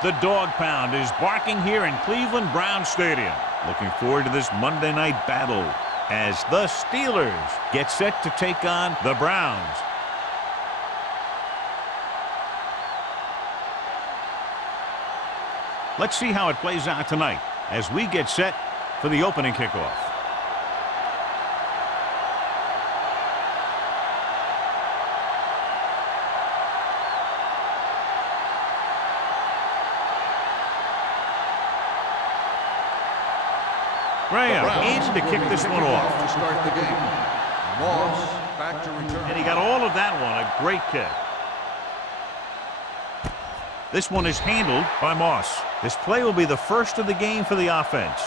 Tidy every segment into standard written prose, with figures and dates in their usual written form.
The dog pound is barking here in Cleveland Brown Stadium. Looking forward to this Monday night battle as the Steelers get set to take on the Browns. Let's see how it plays out tonight as we get set for the opening kickoff. Graham in to kick this one off. To start the game. Moss back to return. And he got all of that one. A great kick. This one is handled by Moss. This play will be the first of the game for the offense.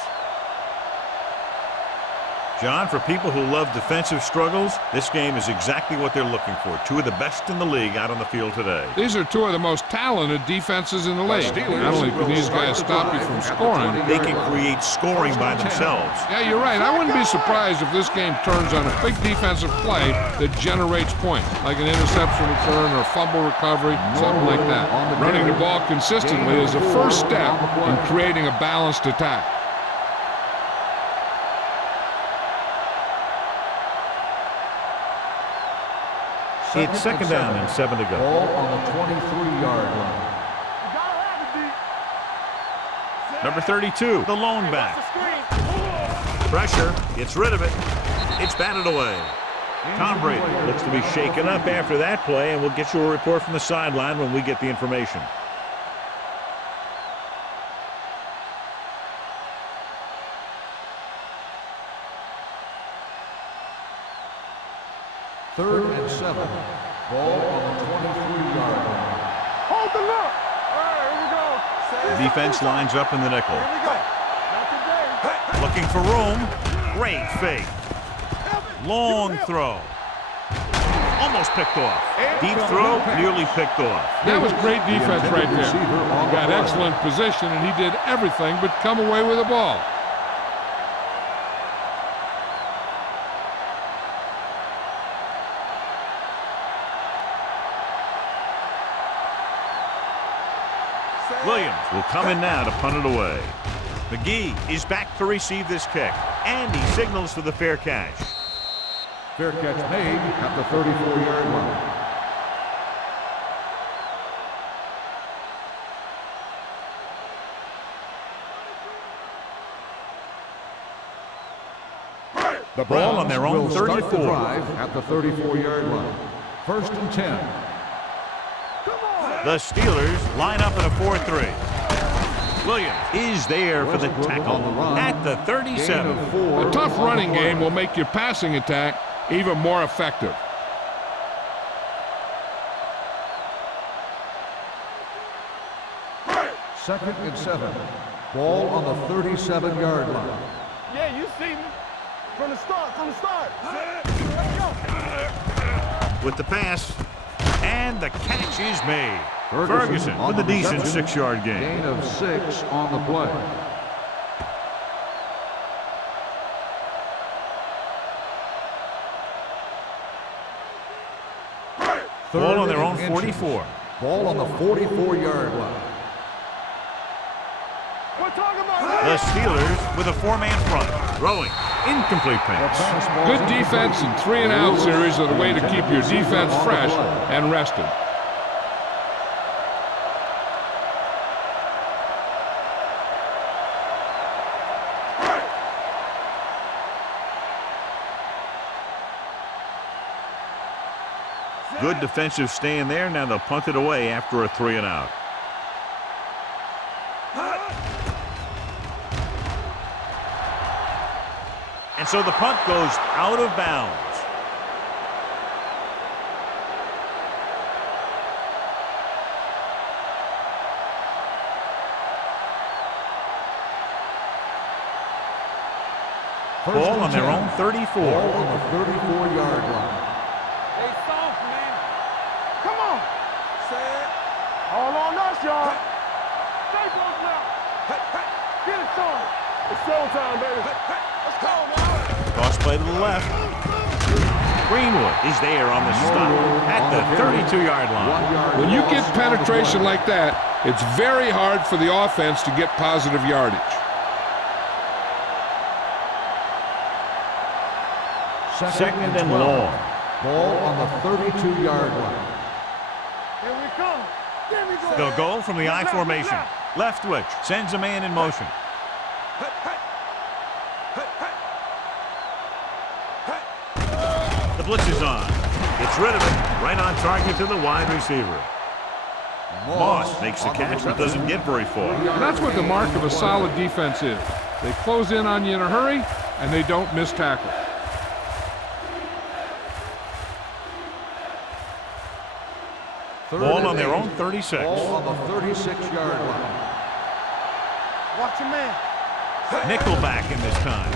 John, for people who love defensive struggles, this game is exactly what they're looking for. Two of the best in the league out on the field today. These are two of the most talented defenses in the league. Not only can these guys stop you from scoring, they can create scoring by themselves. Yeah, you're right. I wouldn't be surprised if this game turns on a big defensive play that generates points, like an interception return or fumble recovery, something like that. Running the ball consistently is the first step in creating a balanced attack. It's second down and 7 to go. Ball on the 23-yard line. Number 32, the lone back. Pressure, gets rid of it. It's batted away. Tom Brady looks to be shaken up after that play, and we'll get you a report from the sideline when we get the information. Third and 7. Ball on the 23-yard line. Hold the look. All right, here we go. The defense lines up in the nickel. Here we go. Not today. Looking for room. Great fake. Long throw. Almost picked off. Deep throw, nearly picked off. That was great defense right there. He got excellent position, and he did everything but come away with the ball. Williams will come in now to punt it away. McGee is back to receive this kick, and he signals for the fair catch. Fair catch made at the 34-yard line. The ball on their own 34. Start the drive at the 34-yard line. First and 10. The Steelers line up in a 4-3. Williams is there for the tackle at the 37. A tough running game will make your passing attack even more effective. Second and 7. Ball on the 37-yard line. Yeah, you see me. From the start. With the pass, and the catch is made. Ferguson with a decent 6-yard gain. Gain of 6 on the play. Ball on their own 44. Ball on the 44-yard line. We're talking about The Steelers with a 4-man front. Throwing. Incomplete pass. Good defense and 3-and-out series are the way to keep your defense fresh and rested. Good defensive stand there. Now they'll punt it away after a 3-and-out. And so the punt goes out of bounds. Ball on their own 34. Ball on the 34-yard line. Hey, soft, man. Come on. Say it. All on us, y'all. Stay close now. Get it started. It's showtime, baby. Let's go, man. Cross play to the left. Greenwood is there on the stop at the 32-yard line. When you get penetration like that, It's very hard for the offense to get positive yardage. Second and long. Ball on the 32-yard line. Here we come. There we go. They'll go from the I formation. Left switch. Sends a man in motion. The blitz is on. Gets rid of it. Right on target to the wide receiver. Moss makes the catch but doesn't get very far. And that's what the mark of a solid defense is. They close in on you in a hurry, and they don't miss tackle. Ball on their own 36. Ball on the 36-yard line. Watch your man. Nickelback in this time.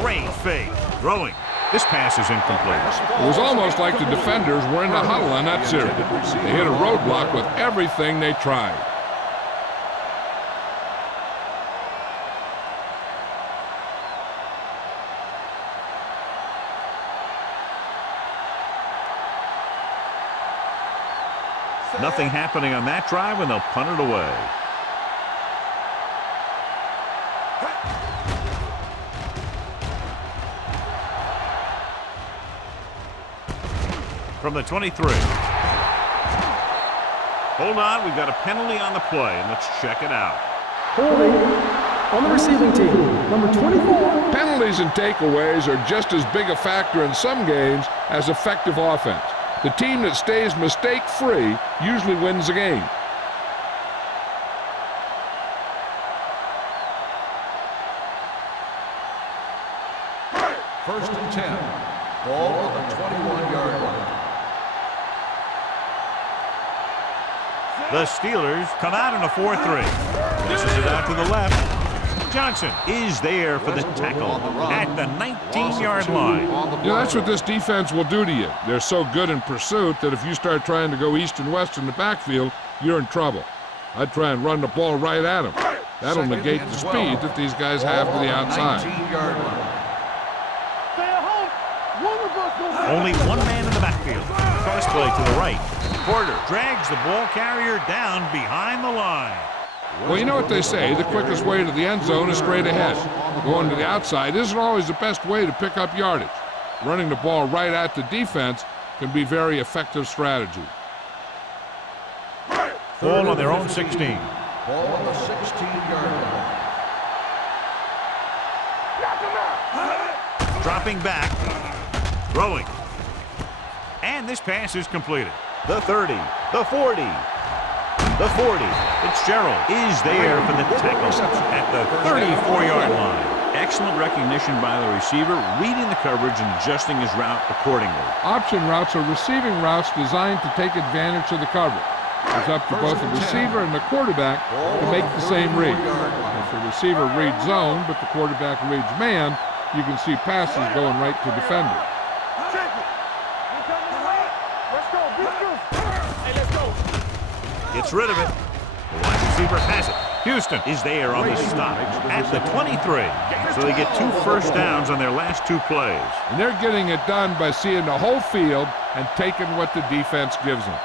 Great fake. Throwing. This pass is incomplete. It was almost like the defenders were in a huddle on that series. They hit a roadblock with everything they tried. Nothing happening on that drive, and they'll punt it away. From the 23. Hold on, we've got a penalty on the play, and let's check it out. Holding on the receiving team, number 24. Penalties and takeaways are just as big a factor in some games as effective offense. The team that stays mistake-free usually wins the game. First and 10. Ball on the 21-yard line. The Steelers come out in a 4-3. This is it out to the left. Johnson is there for the tackle at the 19-yard line. Yeah, that's what this defense will do to you. They're so good in pursuit that if you start trying to go east and west in the backfield, you're in trouble. I'd try and run the ball right at them. That'll negate the speed that these guys have to the outside. Stay at home. One of us goes. Only one man in the backfield. Cross play to the right. Porter drags the ball carrier down behind the line. Well, you know what they say, the quickest way to the end zone is straight ahead. Going to the outside isn't always the best way to pick up yardage. Running the ball right at the defense can be very effective strategy. Ball on their own 16. Ball on the 16-yard line. Dropping back. Throwing. And this pass is completed. The 30. The 40. The 40. Fitzgerald is there for the tackle at the 34-yard line. Excellent recognition by the receiver, reading the coverage and adjusting his route accordingly. Option routes are receiving routes designed to take advantage of the coverage. It's up to both the receiver and the quarterback to make the same read. If the receiver reads zone, but the quarterback reads man, you can see passes going right to defender. Check it. We're coming away. Let's go. Beat you. Hey, let's go. Gets rid of it. The wide receiver has it. Houston is there on the stop at the 23. So they get 2 first downs on their last 2 plays. And they're getting it done by seeing the whole field and taking what the defense gives them.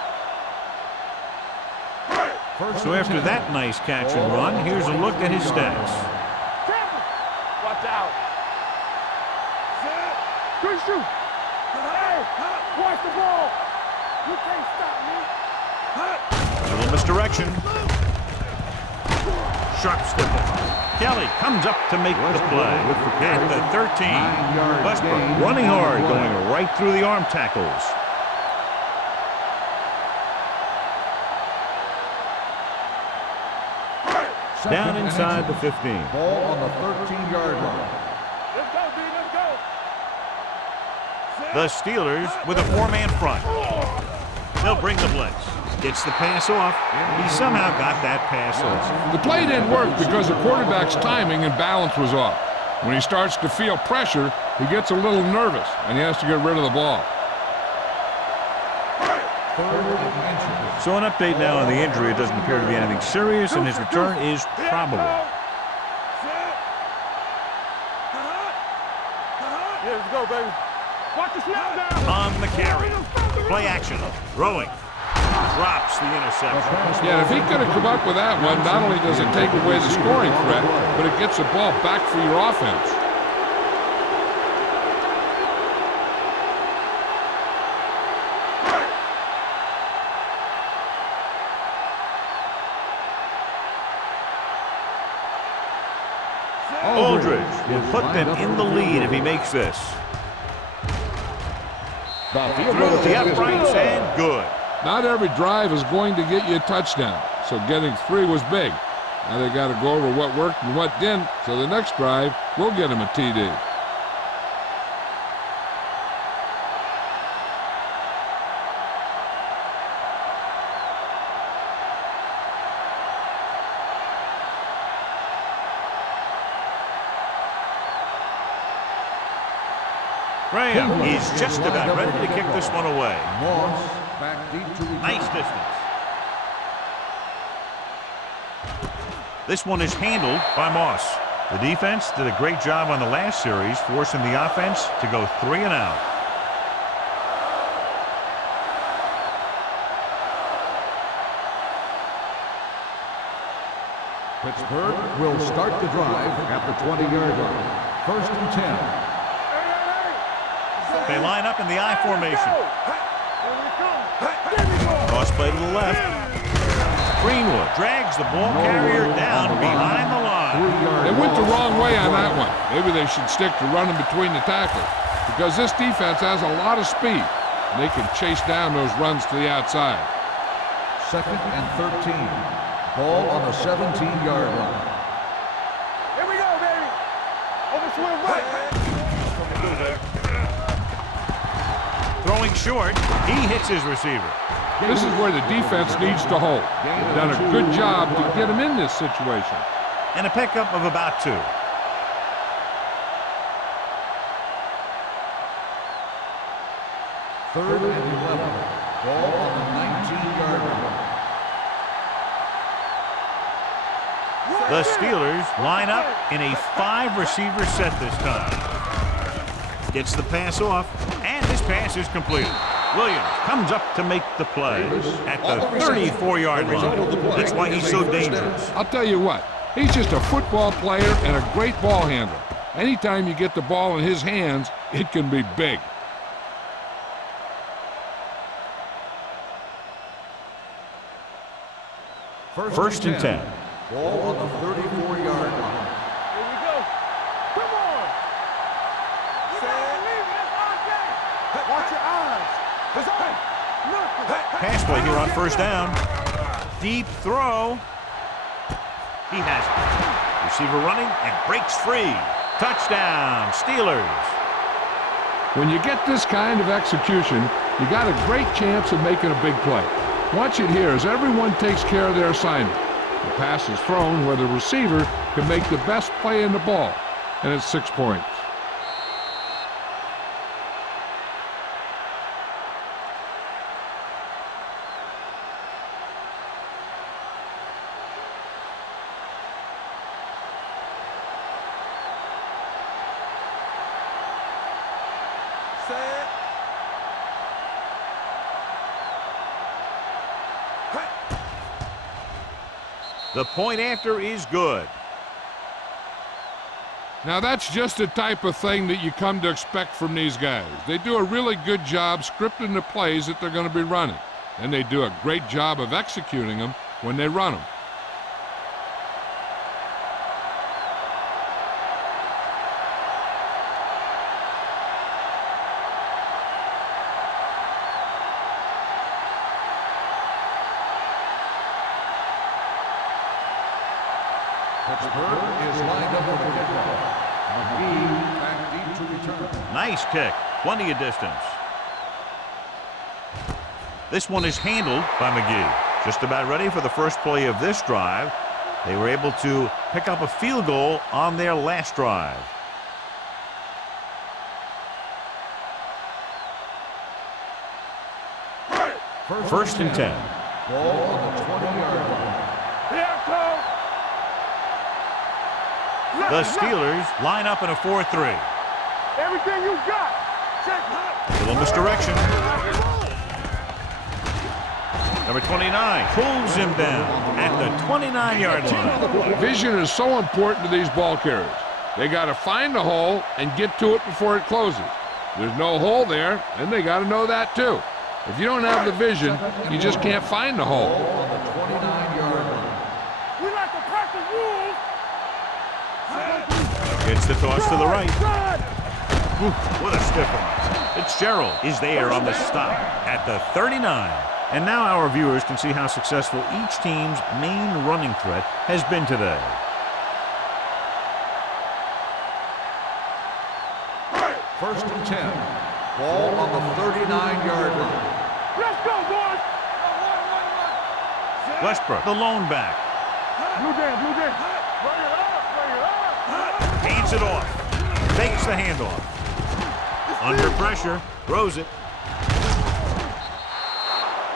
So after that nice catch and run, here's a look at his stats. Watch out. Good shoot. Hey, watch the ball. You can't stop me. A little misdirection. Sharp slipper. Kelly comes up to make the play at the 13. Westbrook running hard, going right through the arm tackles. Down inside the 15. Ball on the 13-yard line. Let's go, B. Let's go. The Steelers with a 4-man front. They'll bring the blitz. Gets the pass off. He somehow got that pass off. The play didn't work because the quarterback's timing and balance was off. When he starts to feel pressure, he gets a little nervous, and he has to get rid of the ball. So an update now on the injury. It doesn't appear to be anything serious, and his return is probable. Yeah, let's go, baby. Watch the snap down. On the carry. Play action. Throwing. drops the interception. Yeah, if he could have come up with that one, not only does it take away the scoring threat, but it gets the ball back for your offense. Aldridge will put them in the lead if he makes this. Through the uprights and good. Not every drive is going to get you a touchdown, so getting 3 was big. Now they got to go over what worked and what didn't, so the next drive will get him a TD. Graham is just about ready to kick this one away. Moss back deep to return. Nice distance. This one is handled by Moss. The defense did a great job on the last series, forcing the offense to go 3 and out. Pittsburgh will start the drive at the 20-yard line. 1st and 10. They line up in the I formation. Cross play to the left. Greenwood drags the ball carrier down behind the line. They went the wrong way on that one. Maybe they should stick to running between the tackles, because this defense has a lot of speed, and they can chase down those runs to the outside. 2nd and 13. Ball on the 17-yard line. Here we go, baby. Over swing right. Throwing short, he hits his receiver. This is where the defense needs to hold. They've done a good job to get him in this situation. And a pickup of about 2. 3rd and 11. Ball on the 19-yard line. The Steelers line up in a 5-receiver set this time. Gets the pass off, and this pass is completed. Williams comes up to make the play at the 34-yard line. That's why he's so dangerous. I'll tell you what, he's just a football player and a great ball handler. Anytime you get the ball in his hands, it can be big. First and 10. 10. Ball on the 34-yard line. Here we go. Come on. You gotta believe it. That's our game. Watch your eyes. Cause nothing. Pass play here on 1st down. Deep throw. He has it. Receiver running and breaks free. Touchdown, Steelers. When you get this kind of execution, you got a great chance of making a big play. Watch it here as everyone takes care of their assignment. The pass is thrown where the receiver can make the best play in the ball, and it's 6 points. The point after is good. Now that's just the type of thing that you come to expect from these guys. They do a really good job scripting the plays that they're going to be running, and they do a great job of executing them when they run them. Pittsburgh is lined up for the kickoff. McGee back deep to return. Nice kick. Plenty of distance. This one is handled by McGee. Just about ready for the first play of this drive. They were able to pick up a field goal on their last drive. First and 10. Ball on the 20-yard line. The Steelers line up in a 4-3. Everything you got. Check. Little misdirection. Number 29 pulls him down at the 29-yard line. Vision is so important to these ball carriers. They got to find the hole and get to it before it closes. There's no hole there, and they got to know that too. If you don't have the vision, you just can't find the hole. On the 29-yard line. We like to practice rules. It's the toss to the right. Ooh, what a stiff one. Fitzgerald is there on the stop at the 39. And now our viewers can see how successful each team's main running threat has been today. First and 10. Ball on the 39-yard line. Let's go, boys. Westbrook, the lone back, Blue Jam, Blue Jam. Bring it up, bring it up. hands it off, fakes the handoff. Under pressure, throws it.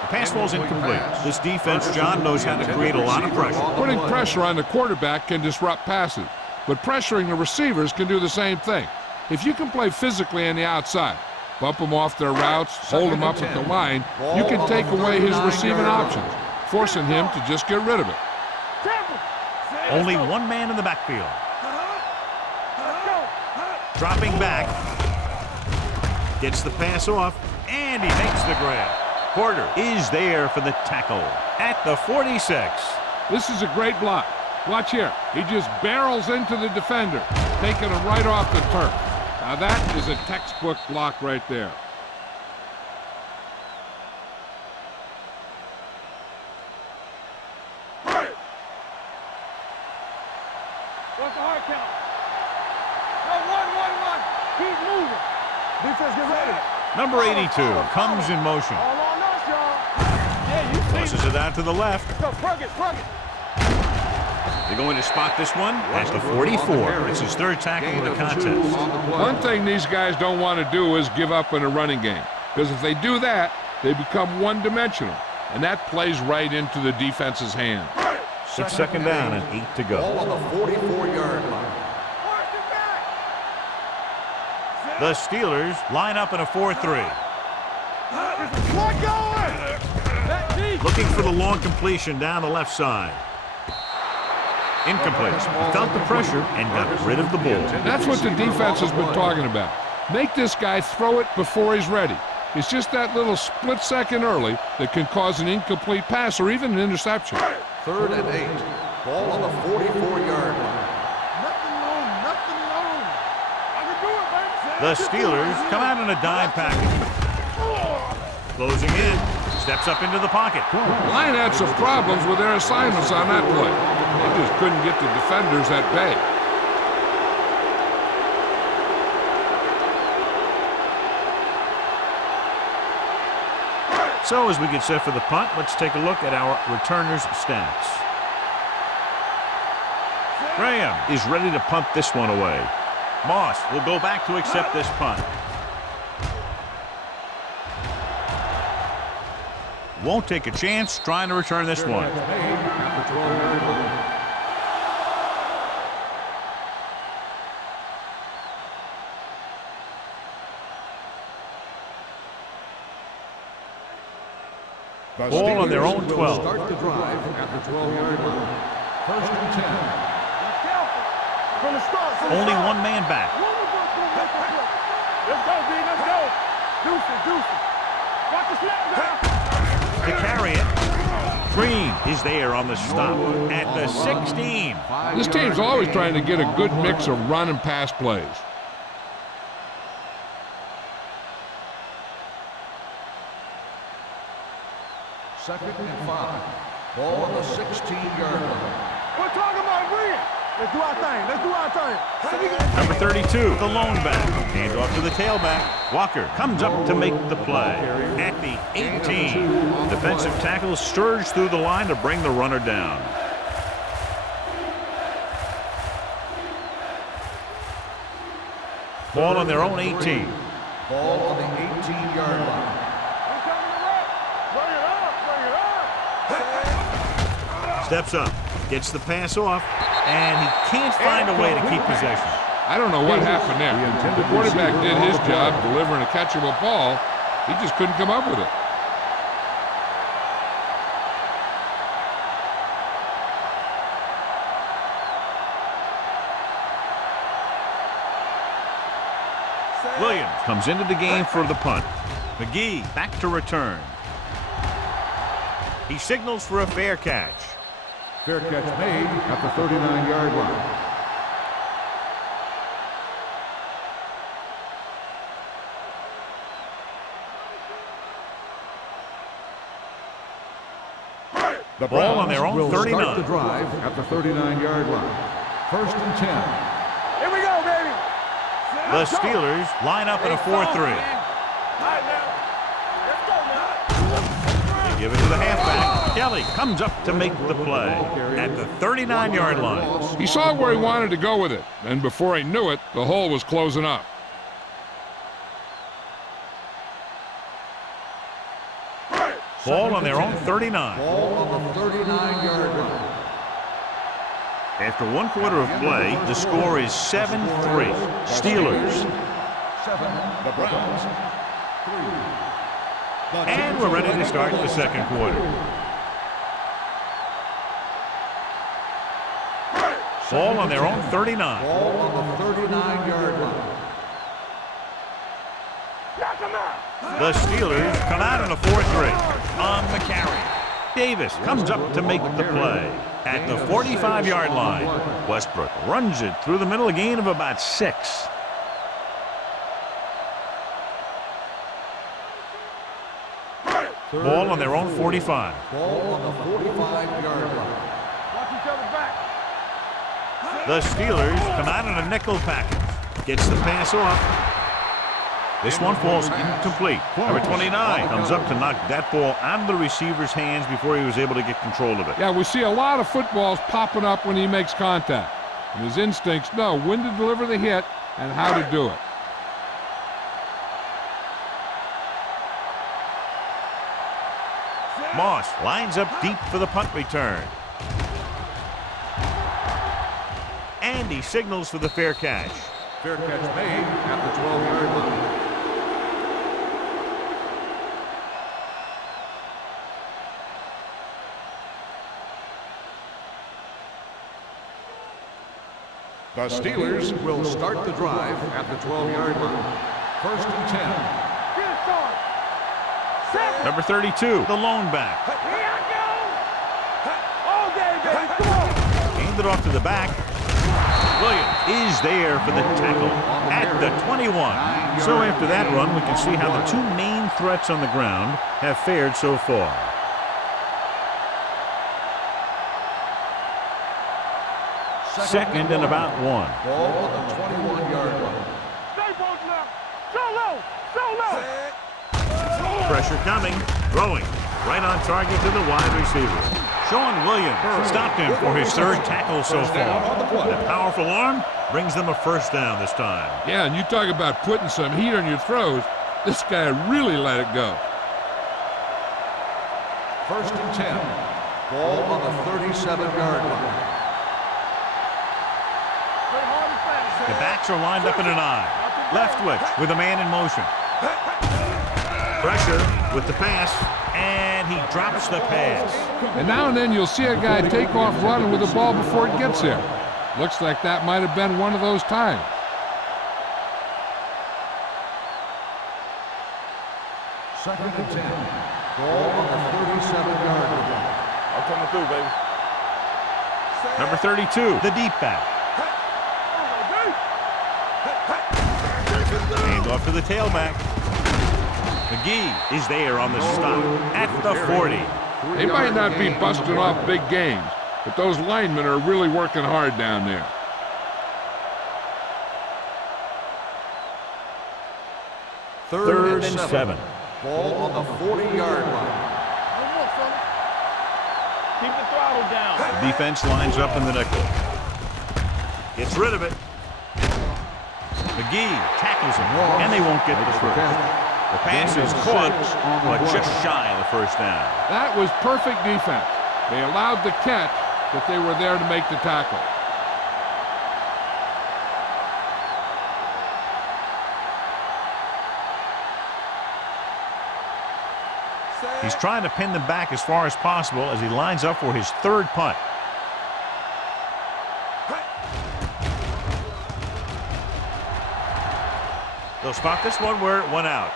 The pass falls incomplete. This defense, John, knows how to create a lot of pressure. Putting pressure on the quarterback can disrupt passes, but pressuring the receivers can do the same thing. If you can play physically on the outside, bump them off their routes, hold them up at the line, you can take away his receiving options, forcing him to just get rid of it. Only one man in the backfield. Dropping back. Gets the pass off, and he makes the grab. Porter is there for the tackle at the 46. This is a great block. Watch here. He just barrels into the defender, taking him right off the turf. Now that is a textbook block right there. What's the hard count? No, one. Keep moving. Defense, get ready. Number 82 comes in motion. All on us, y'all. Yeah, you see. Tosses it out to the left. Go, plug it. They're going to spot this one at the 44. It's his third tackle of the contest. One thing these guys don't want to do is give up in a running game, because if they do that, they become one-dimensional, and that plays right into the defense's hand. It's second down and 8 to go. Ball on the 44-yard line. The Steelers line up in a 4-3. What going? Looking for the long completion down the left side. Incomplete. He felt the pressure and got rid of the ball. That's what the defense has been talking about. Make this guy throw it before he's ready. It's just that little split second early that can cause an incomplete pass or even an interception. Third and 8. Ball on the 44-yard line. Nothing long. I can do it, baby. The Steelers come out in a dime package. Closing in. Steps up into the pocket. Line had some problems with their assignments on that play. They just couldn't get the defenders at bay. So as we get set for the punt, let's take a look at our returners' stats. Graham is ready to punt this one away. Moss will go back to accept this punt. Won't take a chance trying to return this one. Ball on their own 12. Start the drive at the 12-yard line. First and 10. From the start. Only one man back. Let's go, D. Let's go. Deuce it. Watch the snap now. To carry it. Green is there on the stop at the 16. This team's always trying to get a good mix of run and pass plays. Second and 5. Ball on the 16-yard line. We're talking about Green. Let's do our thing. Number 32, the lone back. Hand off to the tailback. Walker comes up to make the play at the 18. Defensive tackle surge through the line to bring the runner down. Ball on their own 18. Ball on the 18-yard line. Steps up, gets the pass off, and he can't find a way to keep possession. I don't know what happened there. The quarterback did his job delivering a catchable ball. He just couldn't come up with it. Williams comes into the game for the punt. McGee back to return. He signals for a fair catch. Fair catch made at the 39-yard line. The ball on their own will 39. Start the drive at the 39-yard line. 1st and 10. Here we go, baby. The Steelers line up in a 4-3. They give it to the halfback. Kelly comes up to make the play at the 39-yard line. He saw where he wanted to go with it, and before he knew it, the hole was closing up. Ball on their own 39. Ball on the 39-yard line. After 1 quarter of play, the score is 7-3. Steelers. 7, the Browns. 3. And we're ready to start the second quarter. Ball on their own 39. Ball on the 39-yard line. The Steelers come out in a 4-3. On the carry, Davis comes up to make the play at the 45-yard line. Westbrook runs it through the middle, a gain of about 6. Ball on their own 45. Ball on the 45-yard line. The Steelers come out in a nickel package. Gets the pass off. This one falls incomplete. Number 29 comes up to knock that ball out of the receiver's hands before he was able to get control of it. Yeah, we see a lot of footballs popping up when he makes contact. And his instincts know when to deliver the hit and how to do it. Moss lines up deep for the punt return. And he signals for the fair catch. Fair catch made at the 12-yard line. The Steelers will start the drive at the 12-yard line. 1st and 10. Number 32, the lone back. Hand it off to the back. Williams is there for the tackle at the 21. So after that run, we can see how the 2 main threats on the ground have fared so far. Second and about 1. Ball on the 21-yard line. Pressure coming, throwing right on target to the wide receiver. Sean Williams stopped him for his 3rd tackle so far. The powerful arm brings them a first down this time. Yeah, and you talk about putting some heat on your throws. This guy really let it go. 1st and 10. Ball on the 37-yard line. The backs are lined up in an I. Leftwich with a man in motion. Pressure with the pass, and he drops the pass. And now and then you'll see a guy take off running with the ball before it gets here. Looks like that might have been one of those times. Second and 10. Ball on the 37-yard line. I'm coming through, baby. Number 32, the deep back. Hand off to the tailback. McGee is there on the stop at the 40. They might not be busting off big games, but those linemen are really working hard down there. Third and 7. Ball on the 40-yard line. Keep the throttle down. The defense lines up in the nickel. Gets rid of it. McGee tackles him, and they won't get the first. The pass is caught, but just shy of the first down. That was perfect defense. They allowed the catch, but they were there to make the tackle. He's trying to pin them back as far as possible as he lines up for his 3rd punt. They'll spot this one where it went out.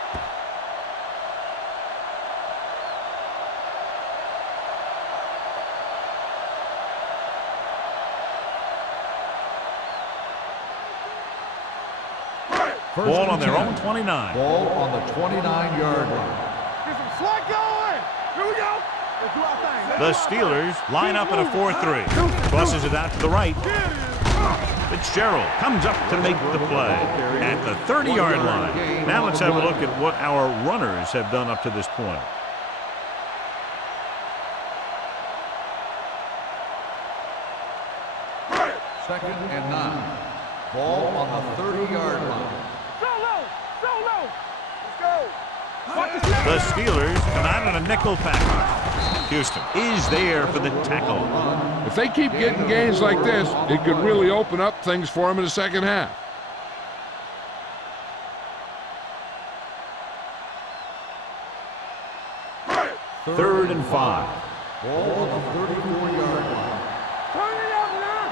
Ball on their own 29. Ball on the 29-yard line. Get some slack going. Here we go. Let's do our thing. The Steelers line up in a 4-3. Crosses it out to the right. Fitzgerald comes up to make the play at the 30-yard line. Now let's have a look at what our runners have done up to this point. Second and 9. Ball on the 30-yard line. Solo. Solo. Let's go. Watch the snap. The Steelers come out in a nickel package. Houston is there for the tackle. If they keep getting gains like this, it could really open up things for them in the second half. Third and 5. Ball on the 34-yard line. Turn it up now.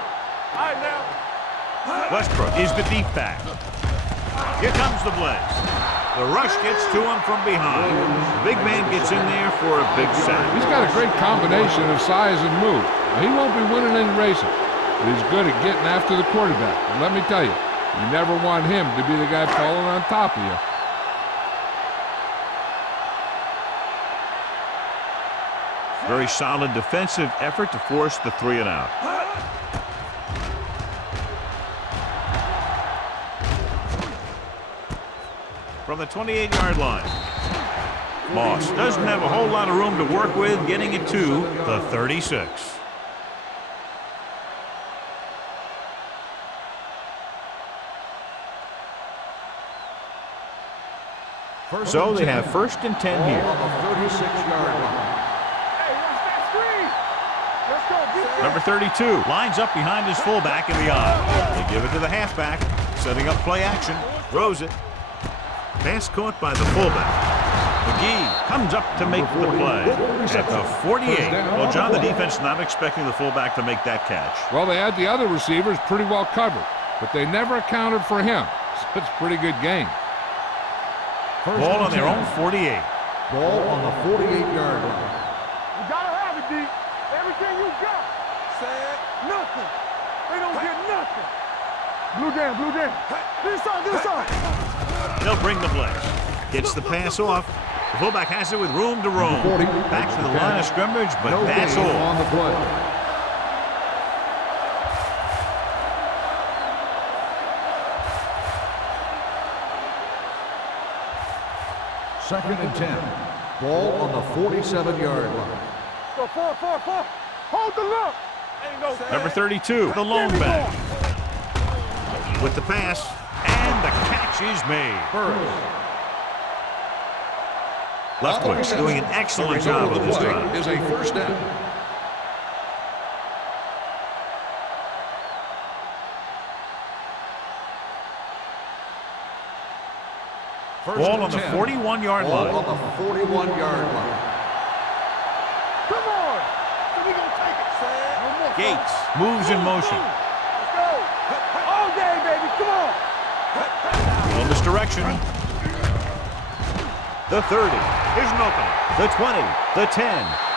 All right, now. Westbrook is the deep back. Here comes the blitz. The rush gets to him from behind. The big man gets in there for a big sack. He's got a great combination of size and move. Now, he won't be winning any races, but he's good at getting after the quarterback. And let me tell you, you never want him to be the guy falling on top of you. Very solid defensive effort to force the 3 and out. From the 28-yard line. Moss doesn't have a whole lot of room to work with, getting it to the 36. So they have first and 10 here. Ball on the 36-yard line. Hey, watch that screen. Let's go. Get Number 32 lines up behind his fullback in the eye. They give it to the halfback, setting up play action, throws it. Pass caught by the fullback. McGee comes up to make the play at the 48. Well, John, the defense not expecting the fullback to make that catch. Well, they had the other receivers pretty well covered, but they never accounted for him. So it's a pretty good game. Ball on their own 48. Ball on the 48-yard line. You gotta have it, D. Everything you got. Said nothing. They don't get nothing. Blue jam, blue jam. This side. They'll bring the blitz. Gets the pass off. The fullback has it with room to roam. Back to the line of scrimmage, but No that's gain all. on the play. Second and 10. Ball on the 47-yard line. Go 4. Hold the look. Ain't no Number 32, the lone back. With the pass, and the catch is made. Leftwick's doing an excellent job of this drive. Is a first down. Ball on the 41-yard line. Ball on the 41-yard line. Come on. We gonna take it. No more. Gates moves in motion. Let's go. All day, baby. Come on. In this direction. The 30. Here's an opening. The 20. The 10.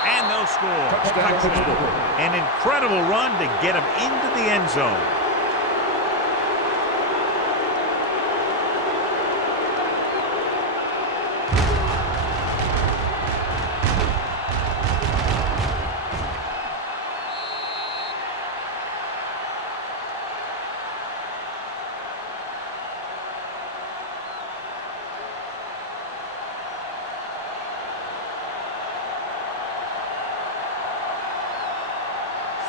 And they'll score. Touchdown, Pittsburgh. An incredible run to get him into the end zone.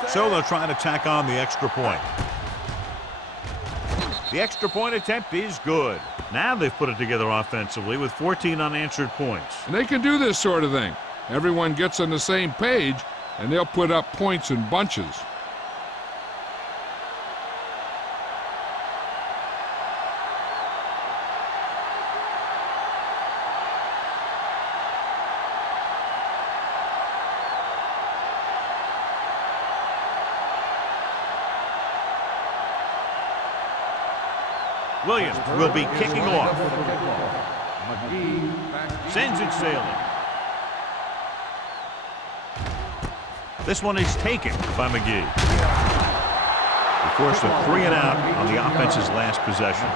So they'll try to tack on the extra point. The extra point attempt is good. Now they've put it together offensively with 14 unanswered points. And they can do this sort of thing. Everyone gets on the same page, and they'll put up points in bunches. Williams will be kicking off. Sends it sailing. This one is taken by McGee. He forced a 3 and out on the offense's last possession.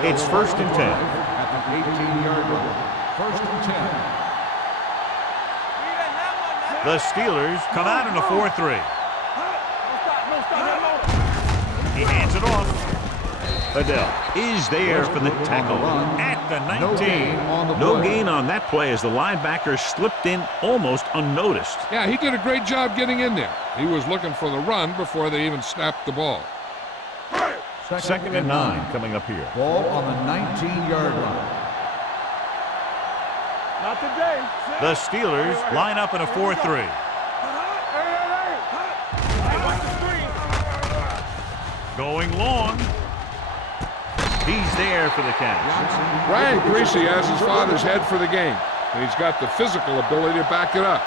It's 1st and 10. At the 18-yard line. 1st and 10. The Steelers come out in a 4-3. He hands it off. Adele is there for the tackle at the 19. No gain on that play as the linebacker slipped in almost unnoticed. Yeah, he did a great job getting in there. He was looking for the run before they even snapped the ball. 2nd and 9 coming up here. Ball on the 19-yard line. Not today. The Steelers line up in a 4-3. Going long. He's there for the catch. Ryan Greasy has his father's head for the game, and he's got the physical ability to back it up.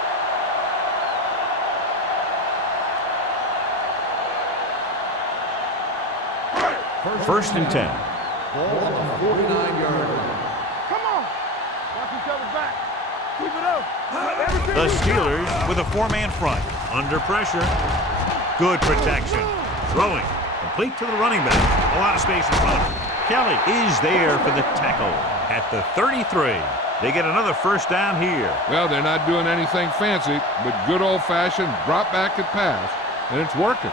First and 10. Ball on the 49-yard line. Come on. Watch each other back. Keep it up. The Steelers with a 4-man front. Under pressure. Good protection. Throwing. Complete to the running back. A lot of space in front. Kelly is there for the tackle at the 33. They get another 1st down here. Well, they're not doing anything fancy, but good old-fashioned drop back and pass, and it's working.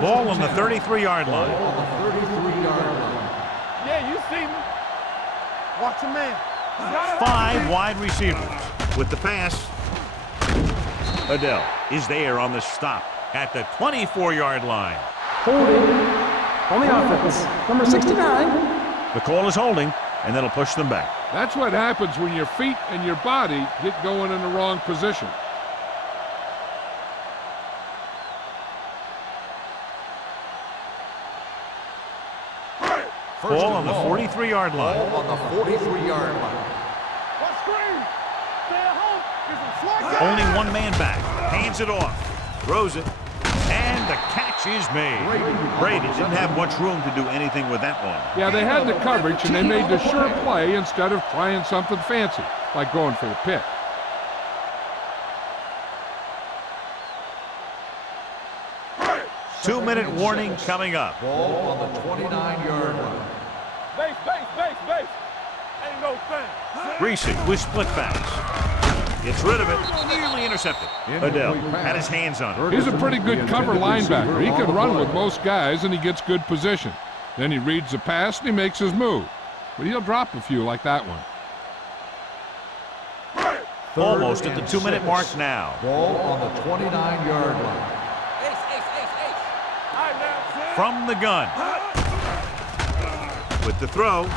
Ball on the 33-yard line. Ball on the 33-yard line. Yeah, you see me. Watch a man. 5 wide receivers with the pass. Adele is there on the stop at the 24-yard line. Holding on the offense. Number 69. The call is holding, and that'll push them back. That's what happens when your feet and your body get going in the wrong position. Ball on the 43-yard line. Ball on the 43-yard line. What screen? Stay at home. Get some slack. Only 1 man back. Hands it off. Throws it. And the catch is made. Brady didn't have much room to do anything with that one. Yeah, they had the coverage, and they made the sure play instead of trying something fancy, like going for the pick. Two-minute warning coming up. Ball on the 29-yard line. Base. Ain't no thing. Greasy with split pass. Gets rid of it. Nearly intercepted. Adele had his hands on it. He's a pretty good cover linebacker. He can run with most guys, and he gets good position. Then he reads the pass, and he makes his move. But he'll drop a few like that one. Almost at the 2-minute mark now. Ball on the 29-yard line. From the gun. With the throw.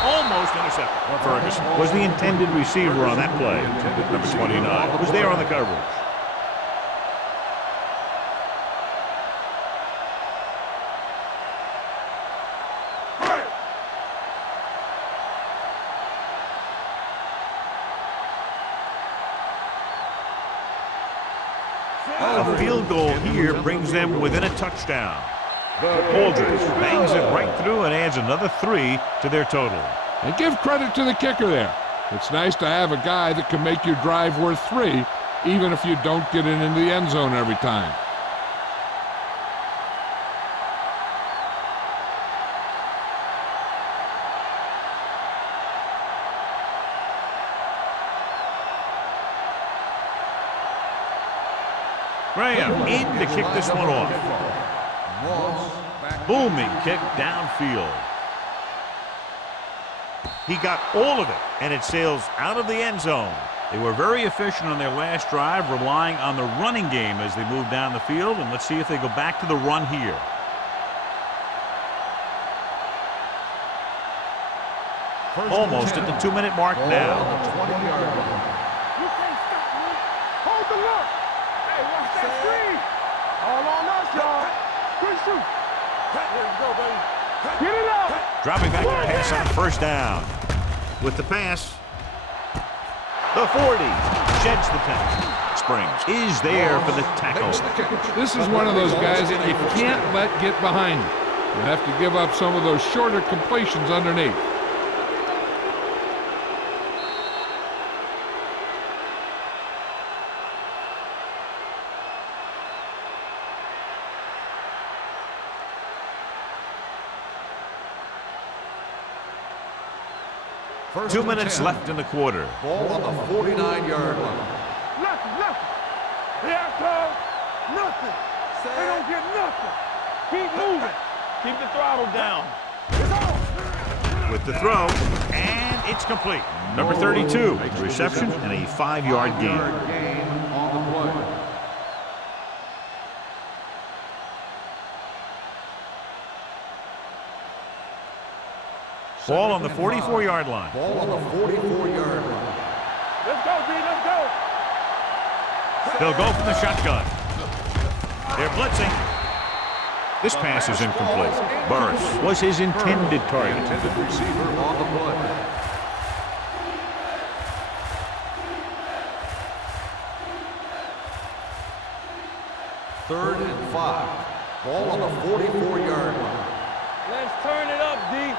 Almost intercepted. Ferguson was the intended receiver on that play. Number 29 was there on the coverage. A field goal here brings them within a touchdown. Aldridge bangs it right through and adds another 3 to their total. And give credit to the kicker there. It's nice to have a guy that can make your drive worth 3, even if you don't get it into the end zone every time. Graham in to kick this one off. Booming kick downfield. He got all of it, and it sails out of the end zone. They were very efficient on their last drive, relying on the running game as they moved down the field, and let's see if they go back to the run here. Almost at the 2-minute mark now. You can't stop me. Hold the look. Hey, watch that screen. All on us, y'all. Good shoot. There you go, baby. Get it up. Dropping back to pass on 1st down. with the pass. The 40 sheds the tackle. Springs is there for the tackle. This is one of those guys that you can't let get behind you. You have to give up some of those shorter completions underneath. First 2 and minutes 10. left in the quarter. Ball on the 49-yard line. Nothing. Here comes nothing. They don't get nothing. Keep moving. Keep the throttle down. It's on. With the throw, and it's complete. Number 32, the reception and a 5-yard gain. Gain on the play. Ball on the 44-yard line. Ball on the 44-yard line. Let's go, D. Let's go. They'll go from the shotgun. They're blitzing. This pass is incomplete. Burris was his intended target. Intended receiver on the play. Third and 5. Ball on the 44-yard line. Let's turn it up, D.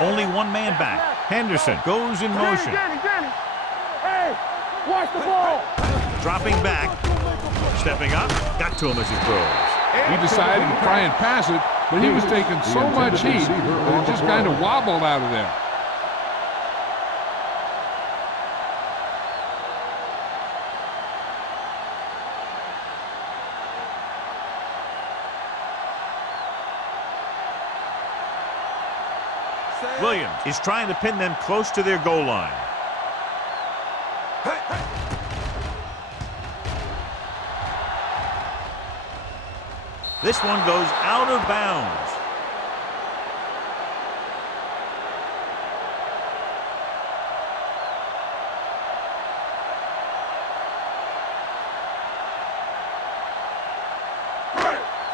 Only one man back. Henderson goes in motion. Danny. Hey, watch the ball. Dropping back. Stepping up. Got to him as he throws. He decided to try and pass it, but he was taking so much heat that it just kind of wobbled out of there. Williams is trying to pin them close to their goal line. This one goes out of bounds.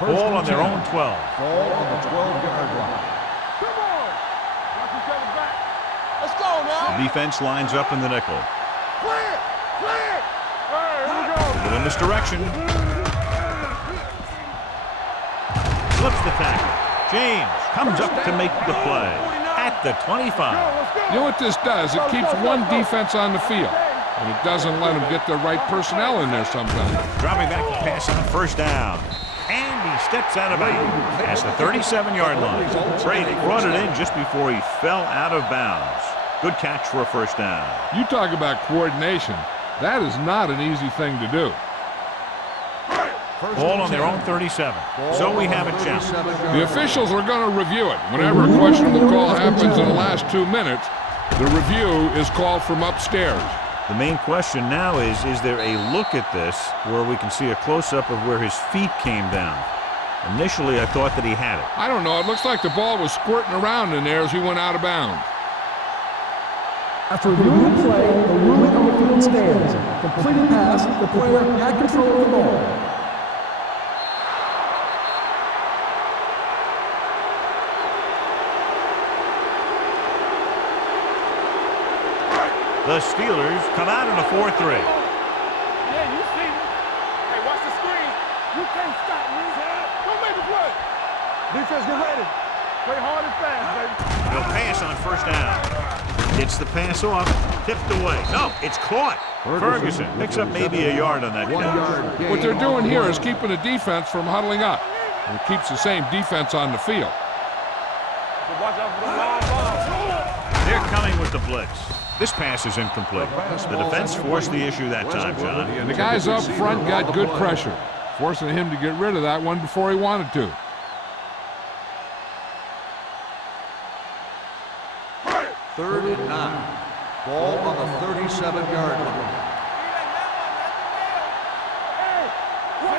Ball on their own 12. Ball on the 12-yard line. Come on. Watch each other back. Let's go now. The defense lines up in the nickel. Clear. All right, here we go. But in this direction. Flips the tackle. James comes up to make the play at the 25. You know what this does? It keeps one defense on the field, and it doesn't let them get the right personnel in there sometimes. Dropping back to pass on first down. And he steps out of bounds at the 37-yard line. Brady brought it in just before he fell out of bounds. Good catch for a first down. You talk about coordination. That is not an easy thing to do. Ball on their own 37. So we have a challenge. The officials are going to review it. Whenever a questionable call happens in the last 2 minutes, the review is called from upstairs. The main question now is there a look at this where we can see a close-up of where his feet came down? Initially, I thought that he had it. I don't know. It looks like the ball was squirting around in there as he went out of bounds. After reviewing the play, the ruling on the field stands. Completed pass, the player had control of the ball. The Steelers come out in a 4-3. Yeah, you see me. Hey, watch the screen. You can't stop me. Don't make a play. Defense, get ready. Play hard and fast, baby. They'll pass on first down. Gets the pass off. Tipped away. No, it's caught. Ferguson picks up maybe a yard on that catch. What they're doing here is keeping the defense from huddling up. It keeps the same defense on the field. Watch out for the long ball. They're coming with the blitz. This pass is incomplete. The defense forced the issue that time, John. And the guys up front got good pressure, forcing him to get rid of that one before he wanted to. Third and 9. Ball on the 37-yard line.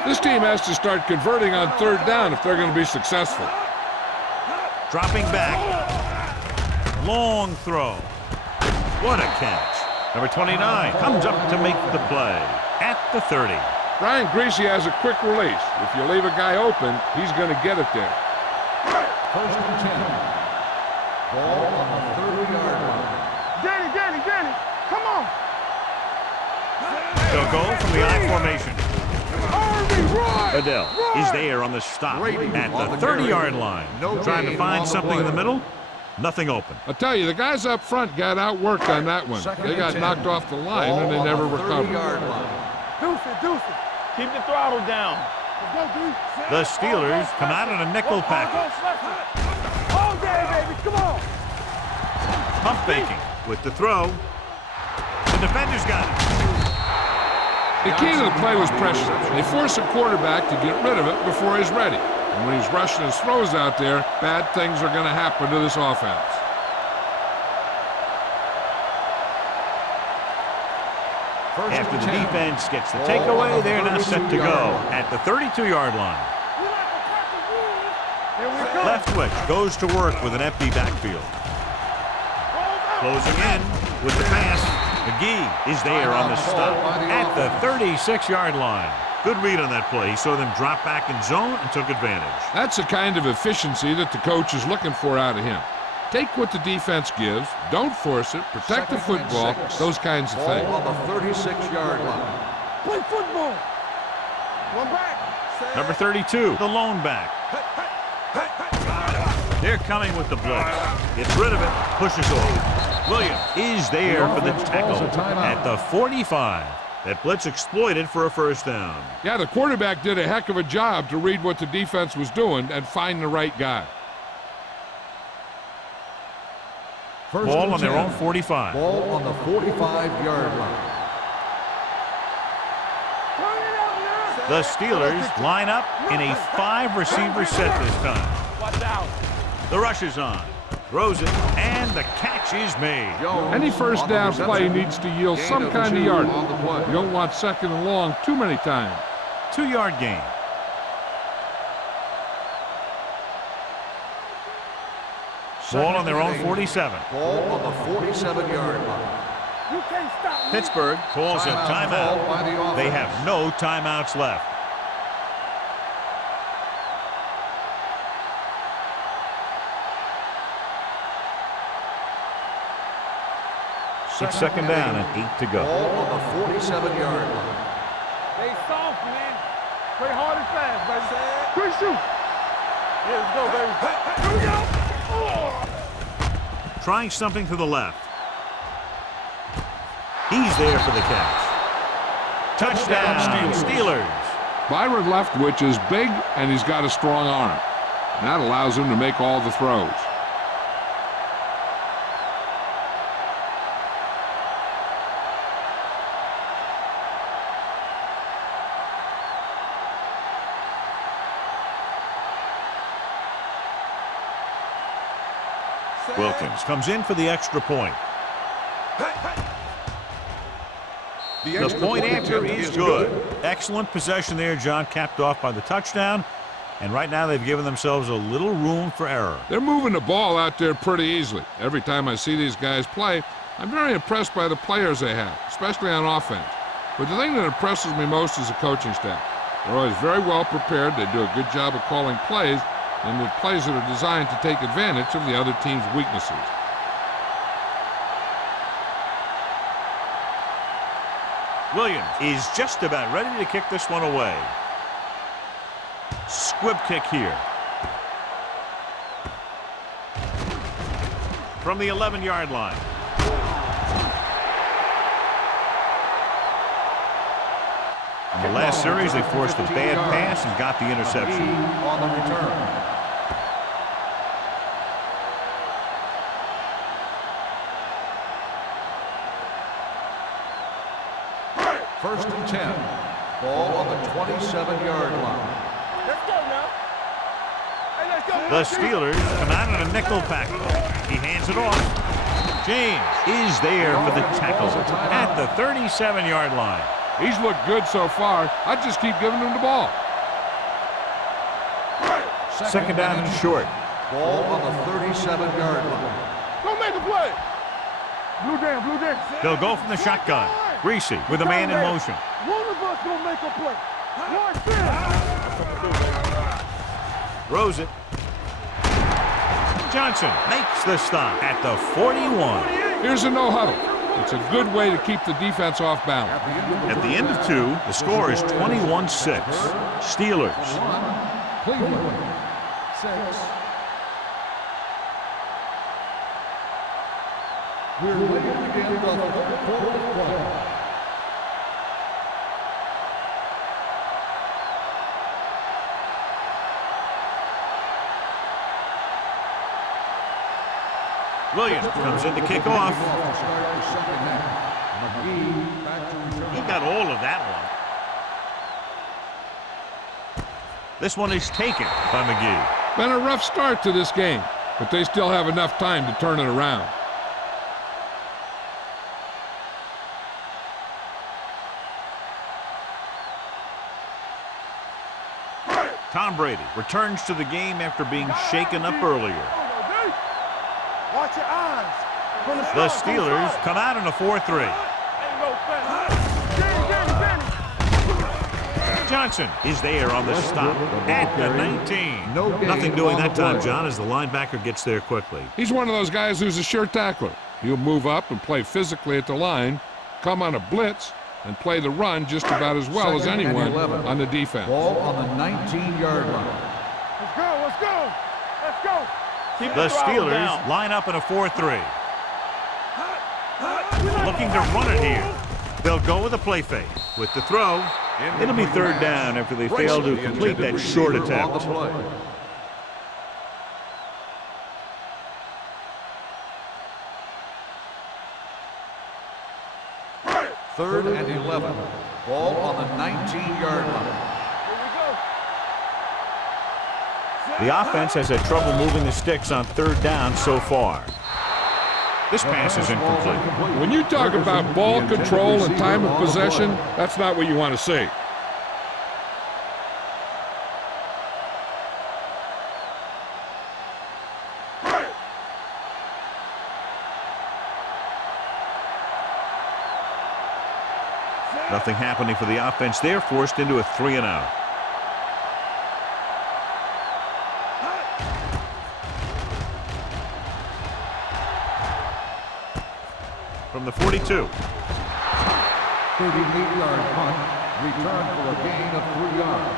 This team has to start converting on third down if they're going to be successful. Dropping back. Long throw. What a catch. Number 29 comes up to make the play at the 30. Brian Greasy has a quick release. If you leave a guy open, he's going to get it there. First and 10. Ball on the 30-yard line. Danny, come on. They'll go from the I formation. Run! Adele is there on the stop Brady at on the the 30-yard carry. line. No Trying to gain find on the something in the play. middle. Nothing open. I tell you, the guys up front got outworked on that one. Second They got and 10. knocked off the line, Ball and they on never the recovered. 30-yard line. Deuce it. Keep the throttle down. Let's go, D. The Steelers come out in a nickel package. All day, baby. Come on. Pump faking with the throw. The defender's got it. The key to the play was pressure. They force the quarterback to get rid of it before he's ready. And when he's rushing his throws out there, bad things are going to happen to this offense. After the defense gets the takeaway, they're now set to go at the 32-yard line. Here we go. Left switch goes to work with an empty backfield. Closing in with the pass. McGee is there on the stop at the 36-yard line. Good read on that play. He saw them drop back in zone and took advantage. That's the kind of efficiency that the coach is looking for out of him. Take what the defense gives, don't force it, protect the football, those kinds of Ball things. on the 36-yard line. Play football. One back. Number 32, the lone back. They're coming with the blitz. Gets rid of it, pushes off. Williams is there for the tackle at the 45. That blitz exploited for a first down. Yeah, the quarterback did a heck of a job to read what the defense was doing and find the right guy. First Ball and on their 10. own 45. Ball on the 45-yard line. The Steelers line up in a 5-receiver set this time. Watch out. The rush is on. Throws it, and the catch is made. Any first down play needs to yield some kind of yardage. You don't want second and long too many times. 2-yard gain. Ball on their own 47. Ball on the 47-yard line. You can't stop me. Pittsburgh calls a Timeout called by the timeout. They offense. have no timeouts left. It's second down and 8 to go. Ball on the 47-yard line. They soft, man. Play hard and fast, baby. Quick shoot. Yeah, let's go, baby. Here we go. Oh. Trying something to the left. He's there for the catch. Touchdown, Steelers. Byron Leftwich is big, and he's got a strong arm. And that allows him to make all the throws. Wilkins comes in for the extra point. The point after is good. Excellent possession there, John, capped off by the touchdown. And right now they've given themselves a little room for error. They're moving the ball out there pretty easily. Every time I see these guys play, I'm very impressed by the players they have, especially on offense. But the thing that impresses me most is the coaching staff. They're always very well prepared. They do a good job of calling plays, and the plays that are designed to take advantage of the other team's weaknesses. Williams is just about ready to kick this one away. Squib kick here. From the 11-yard line. In the last series, they forced a bad pass and got the interception. On the return. First and 10. Ball on the 27-yard line. Let's go now. Hey, let's go. The Steelers come out in a nickel package. He hands it off. James is there for the tackle at the 37-yard line. He's looked good so far. I just keep giving him the ball. Second down and short. Ball on the 37-yard line. Go make a play. Blue jam. They'll go from the shotgun. Greasy with a man in motion. One of us gonna make a play. Watch this. Throws it. Johnson makes the stop at the 41. Here's a no-huddle. It's a good way to keep the defense off balance. At the end of 2, the score is 21-6. Steelers. Cleveland 6. We're ready to begin the third quarter of play. Williams comes in to kick off. He got all of that one. This one is taken by McGee. Been a rough start to this game, but they still have enough time to turn it around. Tom Brady returns to the game after being shaken up earlier. Watch your eyes. The Steelers come out in a 4-3. Johnson is there on the stop at the 19. Nothing doing that time, John, as the linebacker gets there quickly. He's one of those guys who's a sure tackler. He'll move up and play physically at the line, come on a blitz, and play the run just about as well as anyone on the defense. Ball on the 19-yard line. Let's go, let's go, let's go. The Steelers line up in a 4-3. Looking to run it here. They'll go with a play fake. With the throw, it'll be third down after they fail to complete that short attempt. Third and 11. Ball on the 19-yard line. The offense has had trouble moving the sticks on third down so far. This pass is incomplete. When you talk about ball control and time of possession, that's not what you want to see. Nothing happening for the offense. They're forced into a 3-and-out. From the 42. 38-yard punt, return for a gain of 3 yards.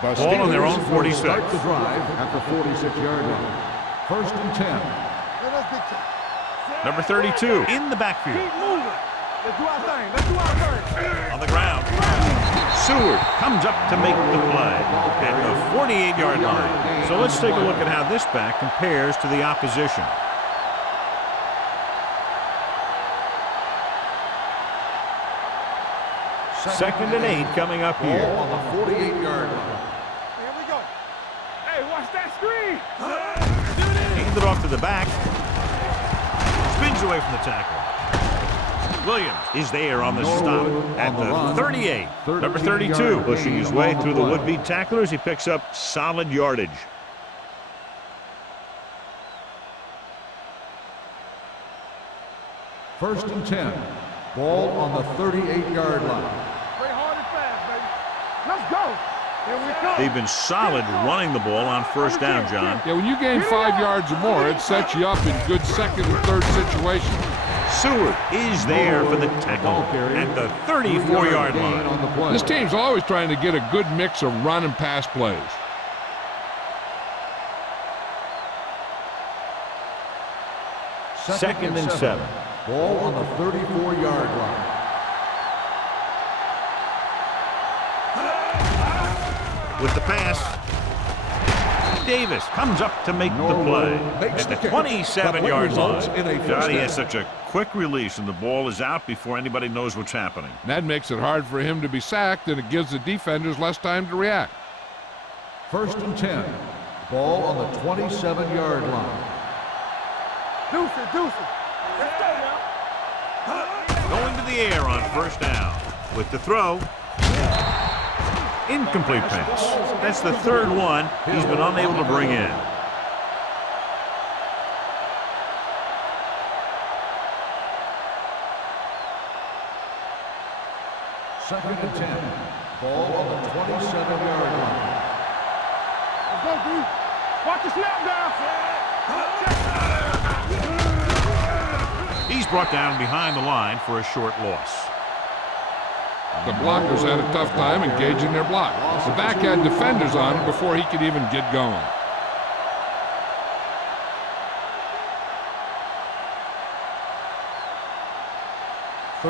Ball on their own 46. Start the drive at the 46-yard line. First and 10. Number 32 in the backfield. Keep moving. Let's do our thing. Let's do our thing. On the ground. Seward comes up to make the play at the 48-yard line. So let's take a look at how this back compares to the opposition. Second and 8 coming up here. Ball on the 48-yard line. Here we go. Hey, watch that screen. Hands it off to the back. Spins away from the tackle. Williams is there on the stop at the 38. Number 32 pushing his way through the would-be tacklers. He picks up solid yardage. First and 10. Ball on the 38-yard line. Play hard and fast, baby. Let's go. Here we come. They've been solid running the ball on first down, John. Yeah, when you gain 5 yards or more, it sets you up in good second and third situations. Seward is there for the tackle at the 34-yard line. This team's always trying to get a good mix of run and pass plays. Second and 7. Ball on the 34-yard line. With the pass, Davis comes up to make the play at the 27-yard line. Johnny has such a quick release, and the ball is out before anybody knows what's happening. That makes it hard for him to be sacked, and it gives the defenders less time to react. First and 10. Ball on the 27-yard line. Deuce it, deuce it. Let's go now. Going to the air on first down. With the throw, incomplete pass. That's the third one he's been unable to bring in. Second and 10. Ball on the 27-yard line. Let's go, D. Watch the snap down. He's brought down behind the line for a short loss. The blockers had a tough time engaging their block. The back had defenders on him before he could even get going.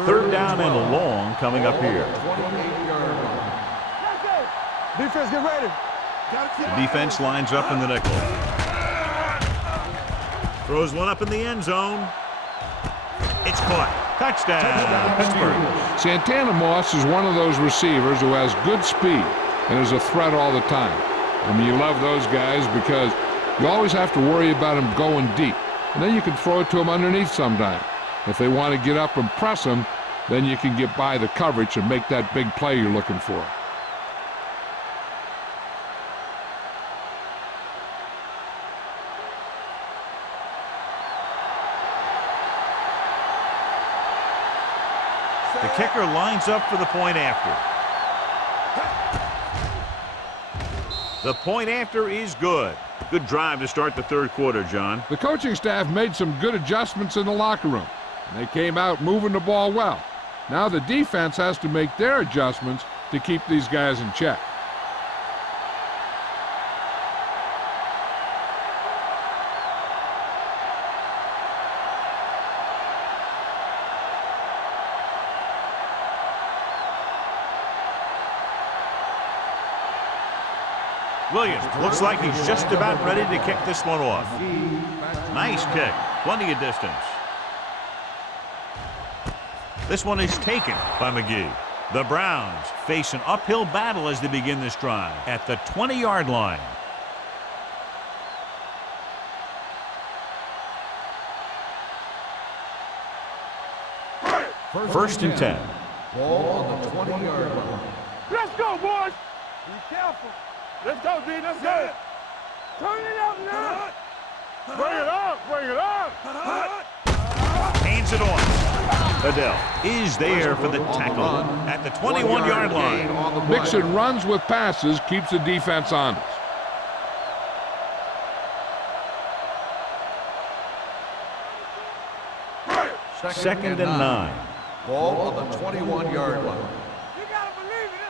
Third down and long coming up here. 28-yard line. Defense, get ready. The defense lines up in the nickel. Throws one up in the end zone. It's caught. Touchdown, Pittsburgh. Santana Moss is one of those receivers who has good speed and is a threat all the time. I mean, you love those guys because you always have to worry about them going deep. And then you can throw it to them underneath sometime. If they want to get up and press them, then you can get by the coverage and make that big play you're looking for. The kicker lines up for the point after. The point after is good. Good drive to start the third quarter, John. The coaching staff made some good adjustments in the locker room. And they came out moving the ball well. Now the defense has to make their adjustments to keep these guys in check. Williams looks like he's just about ready to kick this one off. Nice kick. Plenty of distance. This one is taken by McGee. The Browns face an uphill battle as they begin this drive at the 20-yard line. First and 10. Ball on the 20-yard line. Let's go, boys. Be careful. Let's go, D. Let's go. Turn it up now. Bring it up. Bring it up. Hands it off. Adele is there for the tackle at the 21-yard line. Mixon runs with passes, keeps the defense honest. Second and 9. Ball on the 21-yard line. You got to believe it.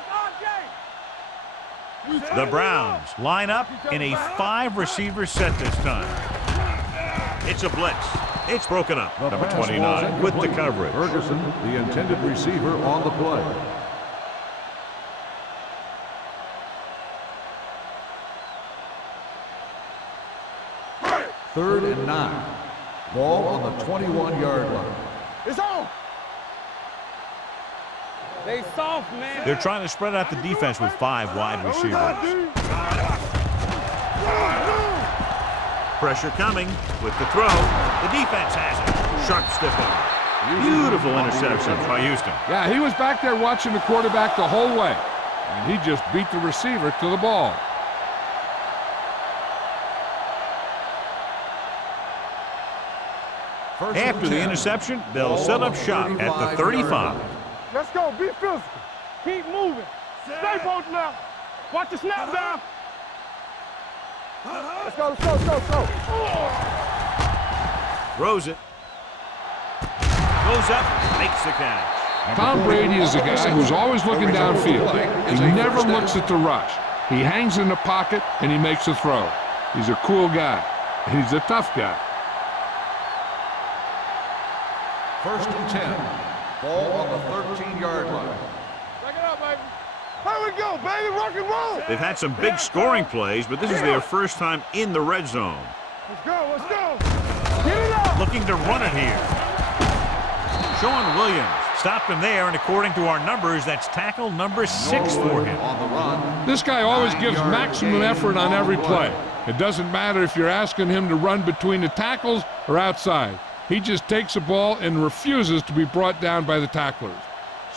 It's RJ. The Browns line up in a 5-receiver set this time. It's a blitz. It's broken up. Number 29 with the coverage. Ferguson, the intended receiver, on the play. Third and 9. Ball on the 21-yard line. It's on. They soft, man. They're trying to spread out the defense with 5 wide receivers. Pressure coming with the throw. The defense has it. Sharp stiff one. Beautiful interception by Houston. Yeah, he was back there watching the quarterback the whole way. And he just beat the receiver to the ball. After the interception, they'll set up shop at the 35. Let's go. Be physical. Keep moving. Stay both now. Watch the snap down. Let's go, let's go, let's go, let's go. Throws it. Goes up, makes the catch. Tom Brady is a guy who's always looking downfield. He never looks at the rush. He hangs in the pocket, and he makes a throw. He's a cool guy. He's a tough guy. First and 10. Ball on the 13-yard line. Back it up, baby. Here we go, baby. Rock and roll. They've had some big scoring plays, but this is their first time in the red zone. Let's go, let's go. Get it up. Looking to run it here. Sean Williams stopped him there, and according to our numbers, that's tackle number 6 for him. On the run. This guy always gives maximum effort on every play. It doesn't matter if you're asking him to run between the tackles or outside. He just takes the ball and refuses to be brought down by the tacklers.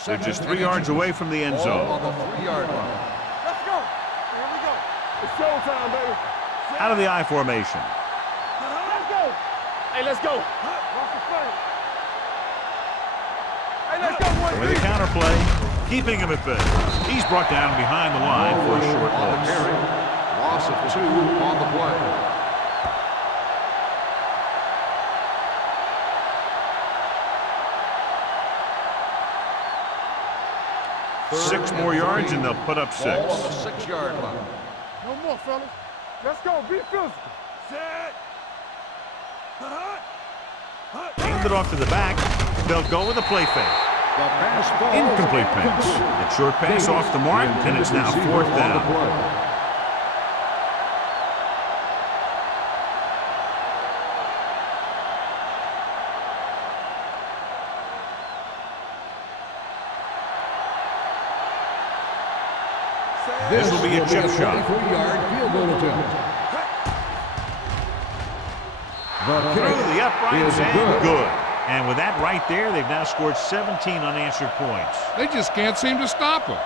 They're just 3 yards away from the end Ball zone. on the 3-yard line. Let's go. Here we go. It's showtime, baby. Out of the I formation. Let's go. Hey, let's go. Rock the play. Hey, let's go, boys. With the counter play, keeping him at bay. He's brought down behind the line for a short On the loss. carry. Loss of 2 on the play. Six more yards, and they'll put up 6. Ball on the 6-yard line. No more, fellas. Let's go. Be physical. Set. Hand it off to the back. They'll go with a play fake. The pass falls Incomplete pass. It's short pass off the mark, and it's now 4th down. This will be a chip shot. 23-yard field goal attempt. Through the uprights and good. And with that right there, they've now scored 17 unanswered points. They just can't seem to stop him.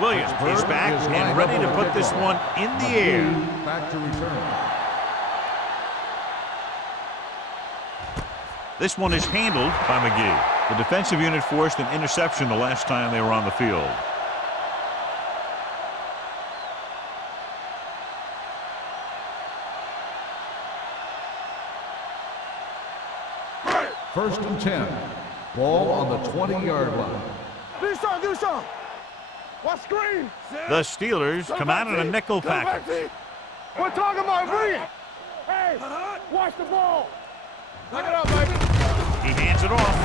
Williams is back and ready to put this one in the air. Back to return. This one is handled by McGee. The defensive unit forced an interception the last time they were on the field. First and 10. Ball on the 20-yard line. Do something. What screen? The Steelers come out in a nickel package. We're talking about bring it. Hey, watch the ball. Knock it out, baby. He hands it off.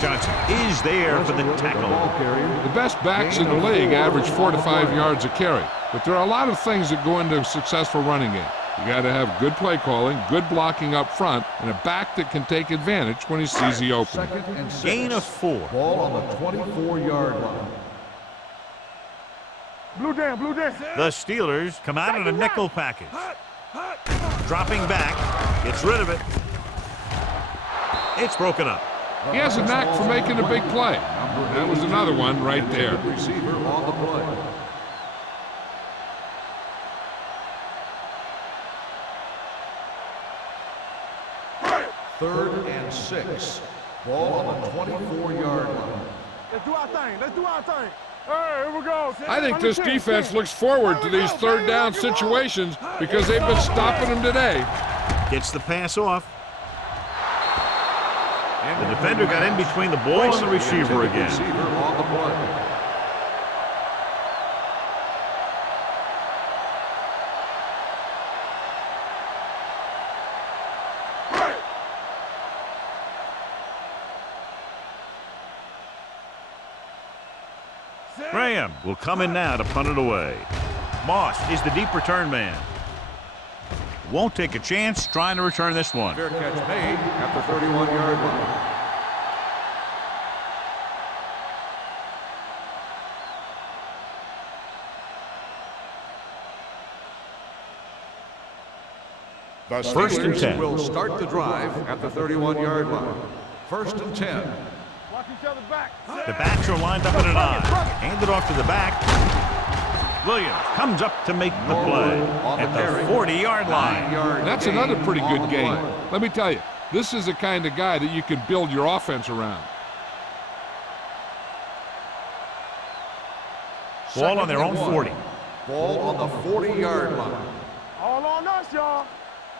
Johnson is there for the tackle. The best backs in the league average 4 to 5 yards a carry. But there are a lot of things that go into a successful running game. You got to have good play calling, good blocking up front, and a back that can take advantage when he sees the opening. Second and 6. Gain of 4. Ball on the 24-yard line. Blue down. The Steelers come out in a nickel package. Dropping back. Gets rid of it. It's broken up. He has a knack for making a big play. That was another one right there. Receiver on the play. Third and 6. Ball on the 24-yard line. Let's do our thing. Hey, here we go. I think this defense looks forward to these third down situations because they've been stopping them today. Gets the pass off. And the defender got in between the boys and the receiver again. Receiver on the play. Graham will come in now to punt it away. Moss is the deep return man. Won't take a chance trying to return this one. Fair catch made at the 31-yard line. First and 10. Will start the drive at the 31-yard line. First and 10. Watch each other back. The backs are lined up in an I. Hand it off to the back. Williams comes up to make the play at the 40-yard line. That's another pretty good game. Let me tell you, this is the kind of guy that you can build your offense around. Ball on their own 40. Ball on the 40-yard line. All on us, y'all.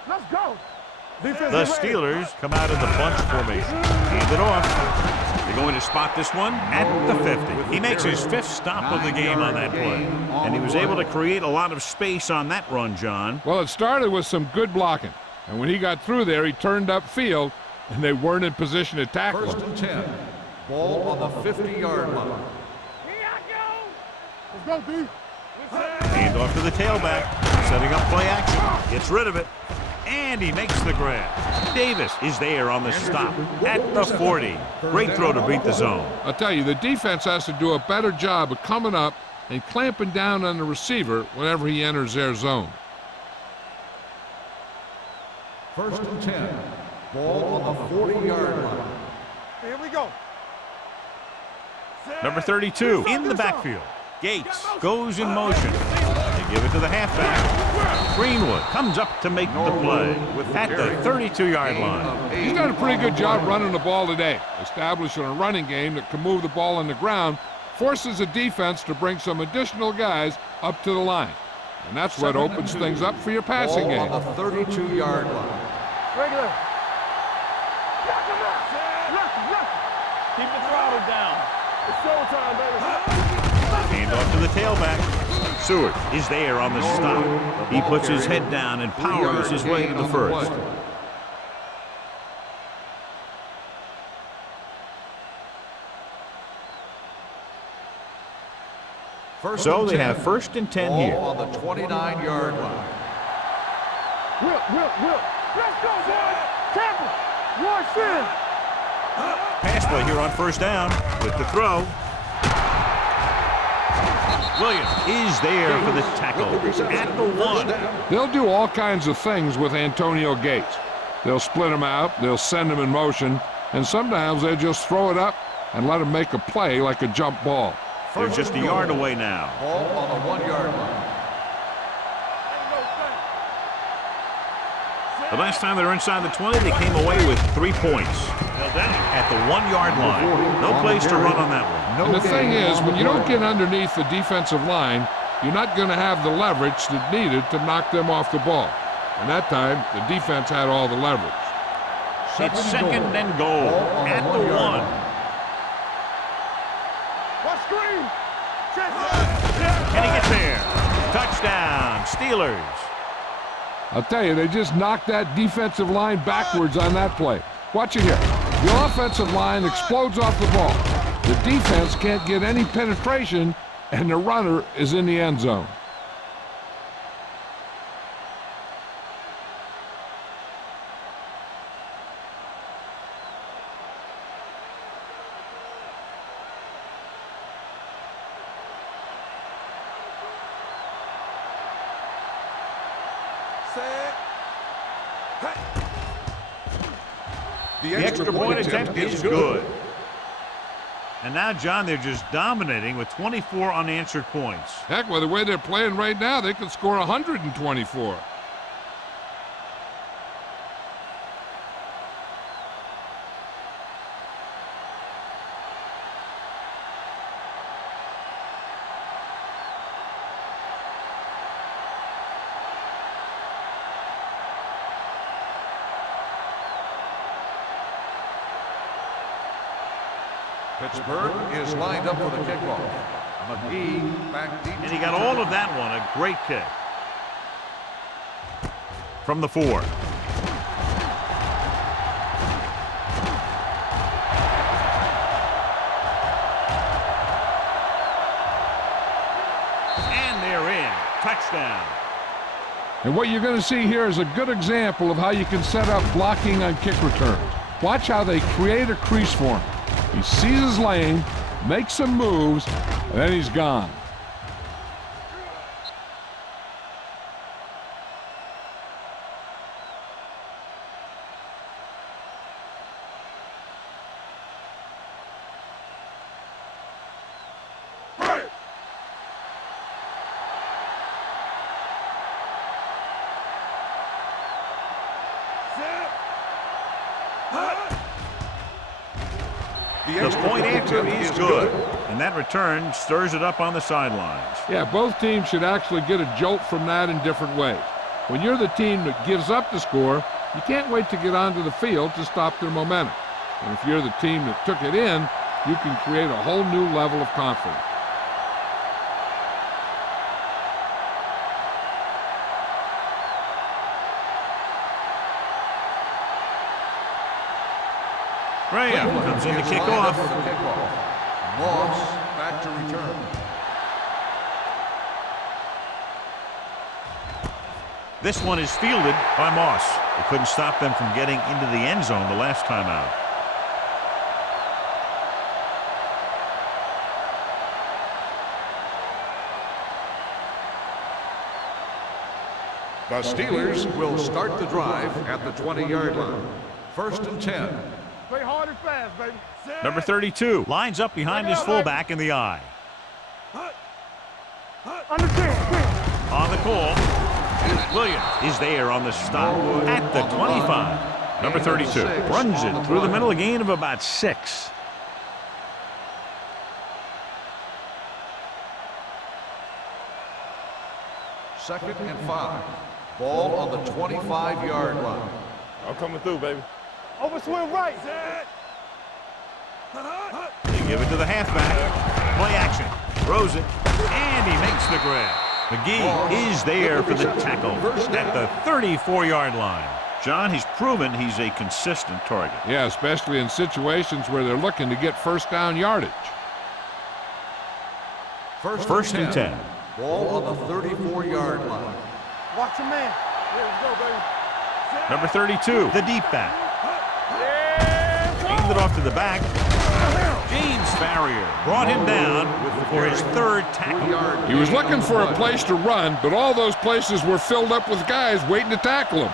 Let's go. The Steelers come out in the bunch formation. Hand it off. They're going to spot this one at the 50. He makes his 5th stop of the game on that play. And he was able to create a lot of space on that run, John. Well, it started with some good blocking. And when he got through there, he turned upfield, and they weren't in position to tackle First him. and 10. Ball on the 50-yard line. Let's go, D. Hand off to the tailback. Setting up play action. Gets rid of it. And he makes the grab. Davis is there on the stop at the 40. Great throw to beat the zone. I'll tell you, the defense has to do a better job of coming up and clamping down on the receiver whenever he enters their zone. First and 10. Ball on the 40-yard line. Here we go. Number 32 in the backfield. Gates goes in motion. They give it to the halfback. Greenwood comes up to make the play at the 32-yard line. He's done a pretty good job running the ball today, establishing a running game that can move the ball on the ground, forces the defense to bring some additional guys up to the line. And that's what opens things up for your passing game. On the 32-yard line. Regular. Keep the throttle down. It's showtime, baby. Hand off to the tailback. Seward is there on the stop. He puts his head down and powers his way to the first. So they have 1st and 10 here. On the 29-yard line. Whip. Let's go, boys. Tampa. Watch this. Pass play here on 1st down with the throw. Williams is there for the tackle at the 1. They'll do all kinds of things with Antonio Gates. They'll split him out, they'll send him in motion, and sometimes they'll just throw it up and let him make a play like a jump ball. They're just a yard away now. Ball on the 1-yard line. The last time they were inside the 20, they came away with 3 points. At the 1-yard line. No place to run on that one. And the thing is, when you don't get underneath the defensive line, you're not going to have the leverage that's needed to knock them off the ball. And that time, the defense had all the leverage. It's 2nd and goal at the 1. What screen? Can he get there? Touchdown, Steelers. I'll tell you, they just knocked that defensive line backwards on that play. Watch it here. The offensive line explodes off the ball. The defense can't get any penetration, and the runner is in the end zone. The extra point attempt is good. And now, John, they're just dominating with 24 unanswered points. Heck, with the way they're playing right now, they could score 124. Pittsburgh is lined up for the kickoff. McGee back deep. And he got all of that one. A great kick. From the 4. And they're in. Touchdown. And what you're going to see here is a good example of how you can set up blocking on kick returns. Watch how they create a crease for him. He sees his lane, makes some moves, and then he's gone. The point answer is good. And that return stirs it up on the sidelines. Yeah, both teams should actually get a jolt from that in different ways. When you're the team that gives up the score, you can't wait to get onto the field to stop their momentum. And if you're the team that took it in, you can create a whole new level of confidence. Graham comes in to kick off. Moss back to return. This one is fielded by Moss. They couldn't stop them from getting into the end zone the last time out. The Steelers will start the drive at the 20-yard line. First and 10. Play hard and fast, baby. Number 32 lines up behind his fullback in the eye. Understand. On the call, Williams is there on the stop at the 25. Number 32 runs it through the middle, a gain of about 6. Second and 5. Ball on the 25-yard line. I'm coming through, baby. Over swing right. They give it to the halfback. Play action. Throws it. And he makes the grab. McGee is there for the tackle at the 34-yard line. John, he's proven he's a consistent target. Yeah, especially in situations where they're looking to get first down yardage. First and 10. Ball on the 34-yard line. Watch your man. Here we go, baby. Number 32, the deep back. Aimed it off to the back. James Farrier brought him down for his third tackle. He was looking for a place to run, but all those places were filled up with guys waiting to tackle him.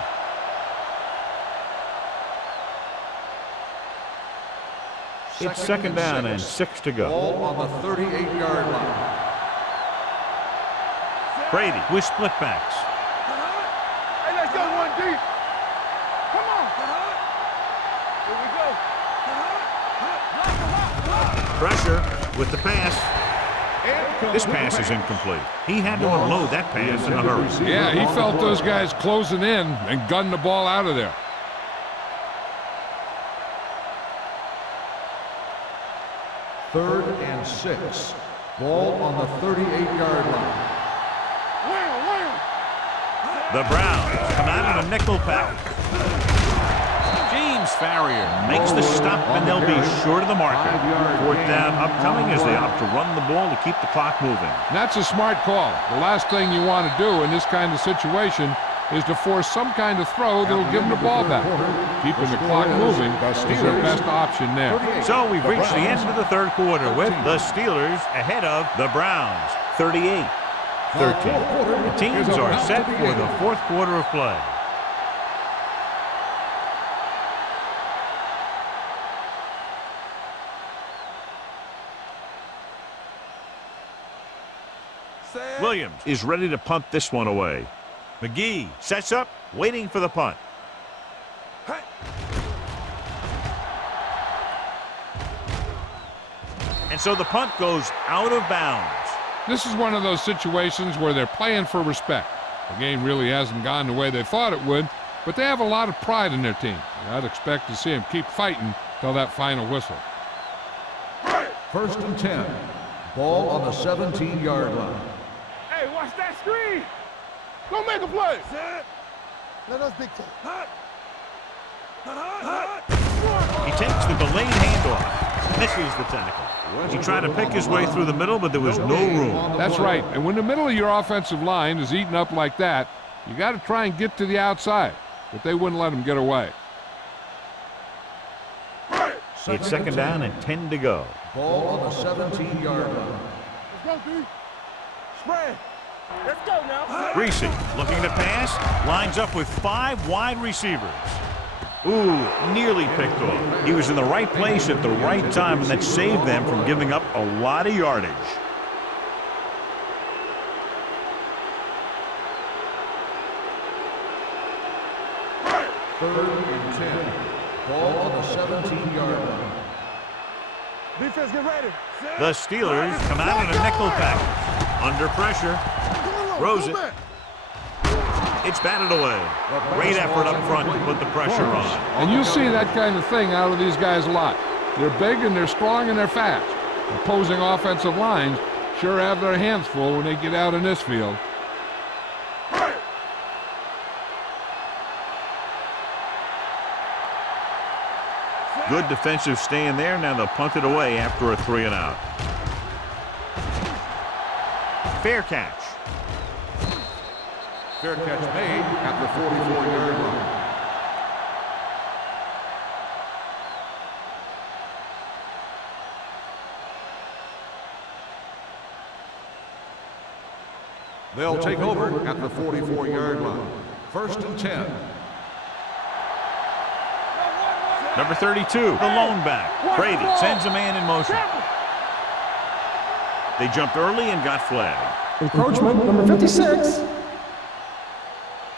It's second down and 6 to go. Ball on the 38-yard line. Brady with split backs. Hey, let's go one deep. Come on. Here we go. Pressure with the pass. This pass is incomplete. He had to unload that pass in a hurry. Yeah, he felt those guys closing in and gunned the ball out of there. Third and 6. Ball on the 38-yard line. The Browns come out in a nickel pack. James Farrier makes the stop, and they'll be short of the marker. Fourth down upcoming as they opt to run the ball to keep the clock moving. And that's a smart call. The last thing you want to do in this kind of situation is to force some kind of throw that'll give them the ball back. Keeping the clock moving is their best option there. So we've reached the end of the third quarter with the Steelers ahead of the Browns, 38-13. The teams are set for the fourth quarter of play. Williams is ready to punt this one away. McGee sets up, waiting for the punt. And so the punt goes out of bounds. This is one of those situations where they're playing for respect. The game really hasn't gone the way they thought it would, but they have a lot of pride in their team. I'd expect to see them keep fighting till that final whistle. First and 10. Ball on the 17-yard line. Hey, watch that screen. Go make a play. Let us dictate. He takes the delayed handoff, misses the tackle. He tried to pick his way through the middle, but there was no room. That's right. And when the middle of your offensive line is eaten up like that, you got to try and get to the outside. But they wouldn't let him get away. It's second down and 10 to go. Ball on the 17-yard line. Let's go, D. Spread. Let's go now. Reese looking to pass, lines up with 5 wide receivers. Ooh, nearly picked off. He was in the right place at the right time, and that saved them from giving up a lot of yardage. Third and 10. Ball on the 17-yard line. Defense, get ready. The Steelers come out in a nickel pack. Under pressure. Throws it. It's batted away. Great effort up front to put the pressure on. And you see that kind of thing out of these guys a lot. They're big and they're strong and they're fast. Opposing offensive lines sure have their hands full when they get out in this field. Good defensive stand there. Now they'll punt it away after a 3-and-out. Fair catch. Fair catch made at the 44-yard line. They'll take over at the 44-yard line. First and 10. Number 32, the lone back. Brady sends a man in motion. They jumped early and got flagged. Encroachment, number 56.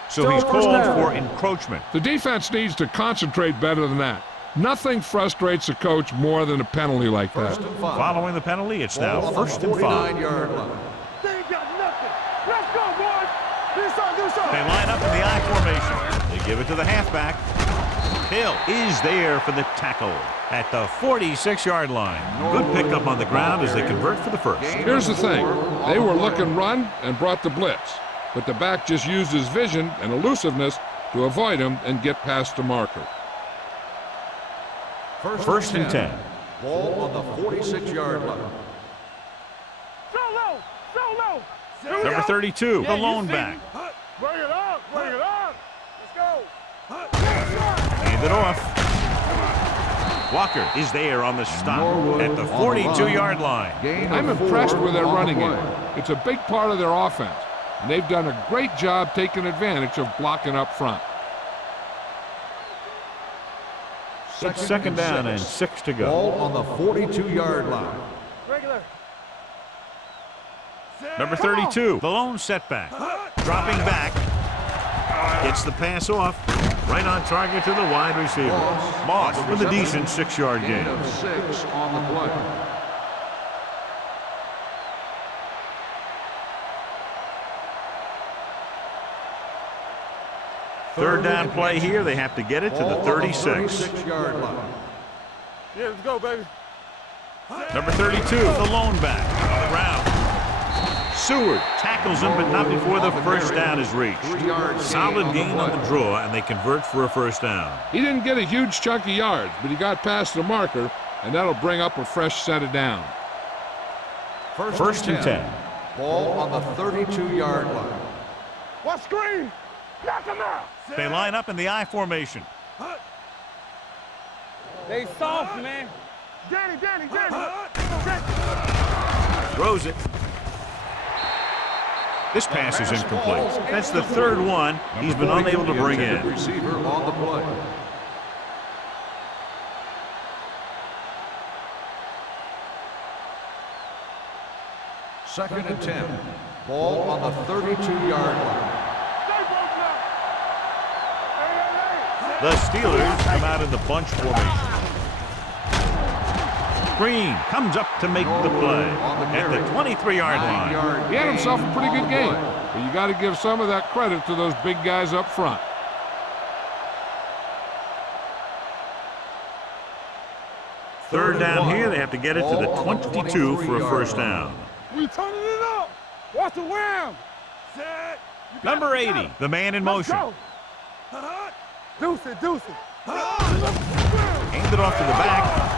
So he's Still first called down. for encroachment. The defense needs to concentrate better than that. Nothing frustrates a coach more than a penalty like that. First and 5. Following the penalty, it's now Ball on the first and 5. 49-yard line. They ain't got nothing. Let's go, boys. Do something. They line up in the I formation. They give it to the halfback. Hill is there for the tackle at the 46-yard line. Good pickup on the ground as they convert for the first. Here's the thing. They were looking run and brought the blitz. But the back just used his vision and elusiveness to avoid him and get past the marker. First and 10. Ball on the 46-yard line. So low. Number 32, the lone back. Bring it up. Let's go. Hand it off. Walker is there on the stop at the 42-yard line. I'm impressed with their running game. It's a big part of their offense. And they've done a great job taking advantage of blocking up front. It's second down and 6 to go. Ball on the 42-yard line. Regular. Number 32, the lone setback. Dropping back. Gets the pass off. Right on target to the wide receiver. Moss with a decent 6-yard gain. Gain of 6 on the play. Third down play here. They have to get it to the 36. 36-yard line. Yeah, let's go, baby. Number 32, the lone back. On the ground. Seward tackles him, but not before the first down is reached. 3-yard Solid gain on the draw, and they convert for a first down. He didn't get a huge chunk of yards, but he got past the marker, and that'll bring up a fresh set of down. First and 10. Ball on the 32-yard line. What screen? Knock him out. They line up in the I formation. They soft, man. Danny. Throws it. This pass is incomplete. That's the third one he's been unable to bring in. Receiver on the play. Second and 10. Ball on the 32-yard line. The Steelers come out in the bunch formation. Green comes up to make the play at the 23-yard line. He had himself a pretty good game, but you got to give some of that credit to those big guys up front. Third down here, they have to get it to the 22 for a first down. We turning it up. Watch the wham. Set. Number 80, the man in motion. Deuce it. Hand it off to the back.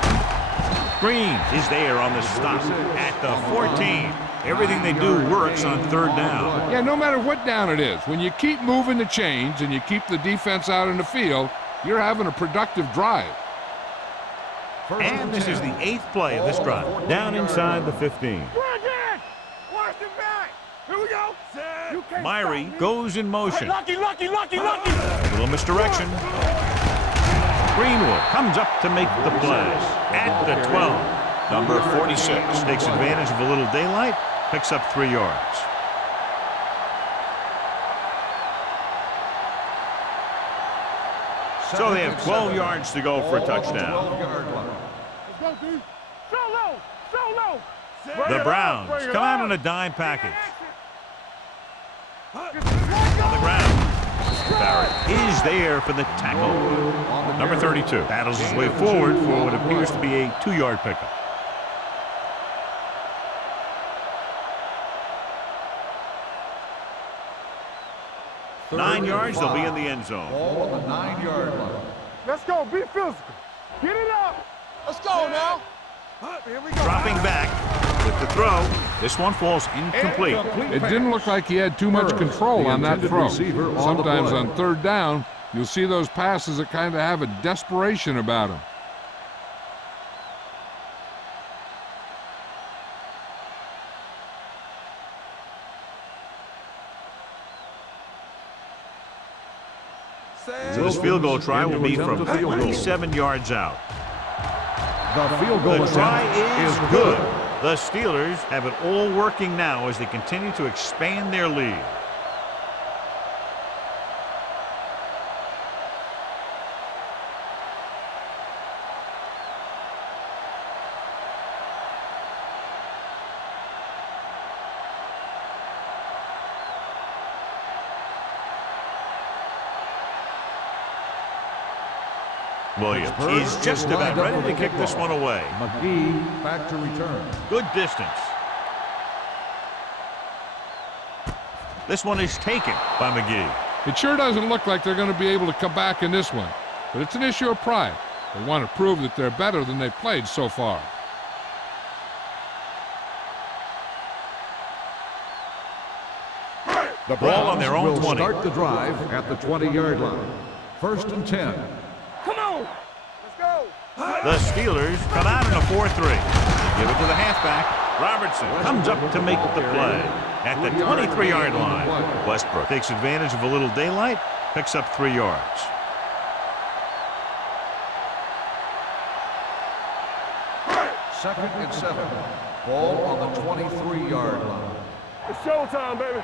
Green is there on the stop at the 14. Everything they do works on third down. Yeah, no matter what down it is, when you keep moving the chains and you keep the defense out in the field, you're having a productive drive. And this is the 8th play of this drive. Down inside the 15. Watch the back. Here we go. Set. Myrie goes in motion. Lucky. A little misdirection. Greenwood comes up to make the play at the 12. Number 46 takes advantage of a little daylight, picks up 3 yards. So they have 12 yards to go for a touchdown. Let's go, D. So low. The Browns come out in a dime package. On the ground. Barrett is there for the tackle. Number 32 battles his way forward for what appears to be a 2-yard pickup. Third 9 yards, and they'll be 5. in the end zone. Ball on the 9-yard line. Let's go. Be physical. Get it up. Let's go now. Here we go. Dropping back with the throw. This one falls incomplete. It didn't look like he had too much control on that throw. Sometimes on third down, you'll see those passes that kind of have a desperation about them. So this field goal try will be from 27 yards out. The field goal The try attempt is good. The Steelers have it all working now as they continue to expand their lead. Williams is just about ready to kick this one away. McGee back to return. Good distance. This one is taken by McGee. It sure doesn't look like they're going to be able to come back in this one, but it's an issue of pride. They want to prove that they're better than they've played so far. The Ball on their own will 20. start the drive at the 20-yard line. 1st and 10. Come on. Let's go. The Steelers come out in a 4-3. Give it to the halfback. Robertson comes up to make the play at the 23-yard line. Westbrook takes advantage of a little daylight, picks up 3 yards. Second and 7. Ball on the 23-yard line. It's showtime, baby.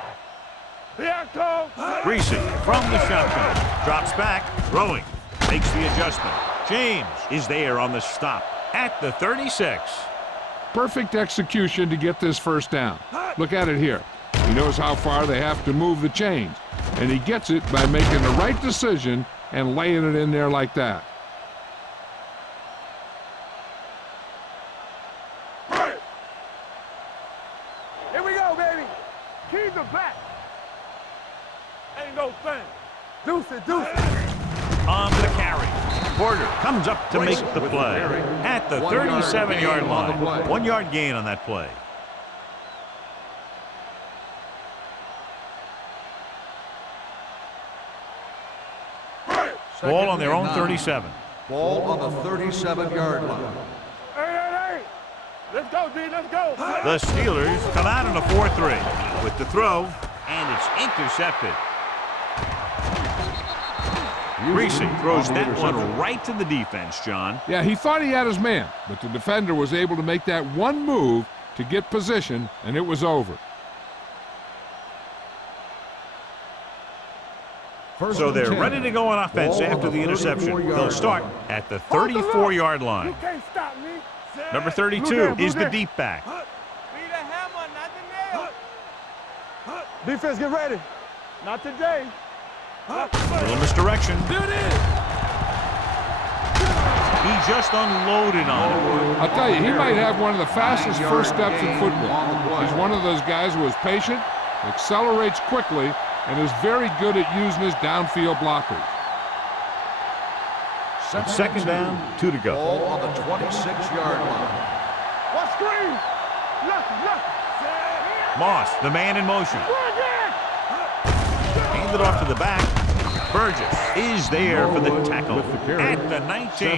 Here I come. Reese from the shotgun. Drops back, throwing. Makes the adjustment. James is there on the stop at the 36. Perfect execution to get this first down. Look at it here. He knows how far they have to move the chains, and he gets it by making the right decision and laying it in there like that. Here we go, baby. Keys are back. Ain't no thing. Deuce it, deuce it. On the carry. Porter comes up to make the play at the 37-yard line. 1 yard gain on that play. Ball on their own 37. Ball on the 37-yard line. Hey. Let's go, D. Let's go. The Steelers come out in a 4-3 with the throw, and it's intercepted. Reese throws that one right to the defense, John. Yeah, he thought he had his man, but the defender was able to make that one move to get position, and it was over. So they're ready to go on offense after the interception. They'll start at the 34-yard line. You can't stop me. Number 32 is the deep back. Be the hammer, not the nail. Defense, get ready. Not today. Little misdirection. There it is. He just unloaded on him. I'll tell you, he might have one of the fastest first steps in football. He's one of those guys who is patient, accelerates quickly, and is very good at using his downfield blockers. It's second down, 2 to go. Ball on the 26-yard line. What screen? Left. Moss, the man in motion. Hand it off to the back. Burgess is there for the tackle at the 19.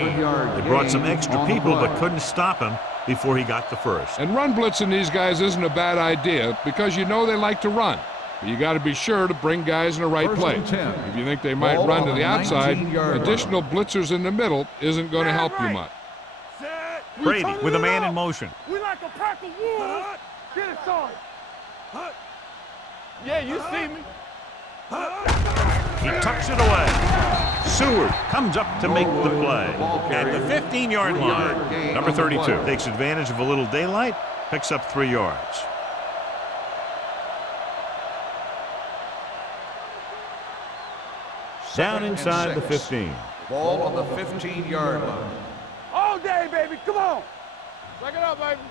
They brought some extra people but couldn't stop him before he got the first. And run blitzing these guys isn't a bad idea because you know they like to run. But you got to be sure to bring guys in the right place. If you think they might run to the outside, additional blitzers in the middle isn't going to help you much. Brady with a man in motion. We like a pack of wolves. Get it, son. Yeah, you see me. He tucks it away. Seward comes up to make the play at the 15-yard line. Number 32 takes advantage of a little daylight, picks up 3 yards. Down inside the 15. Ball on the 15-yard line. All day, baby. Come on. Back it up, baby.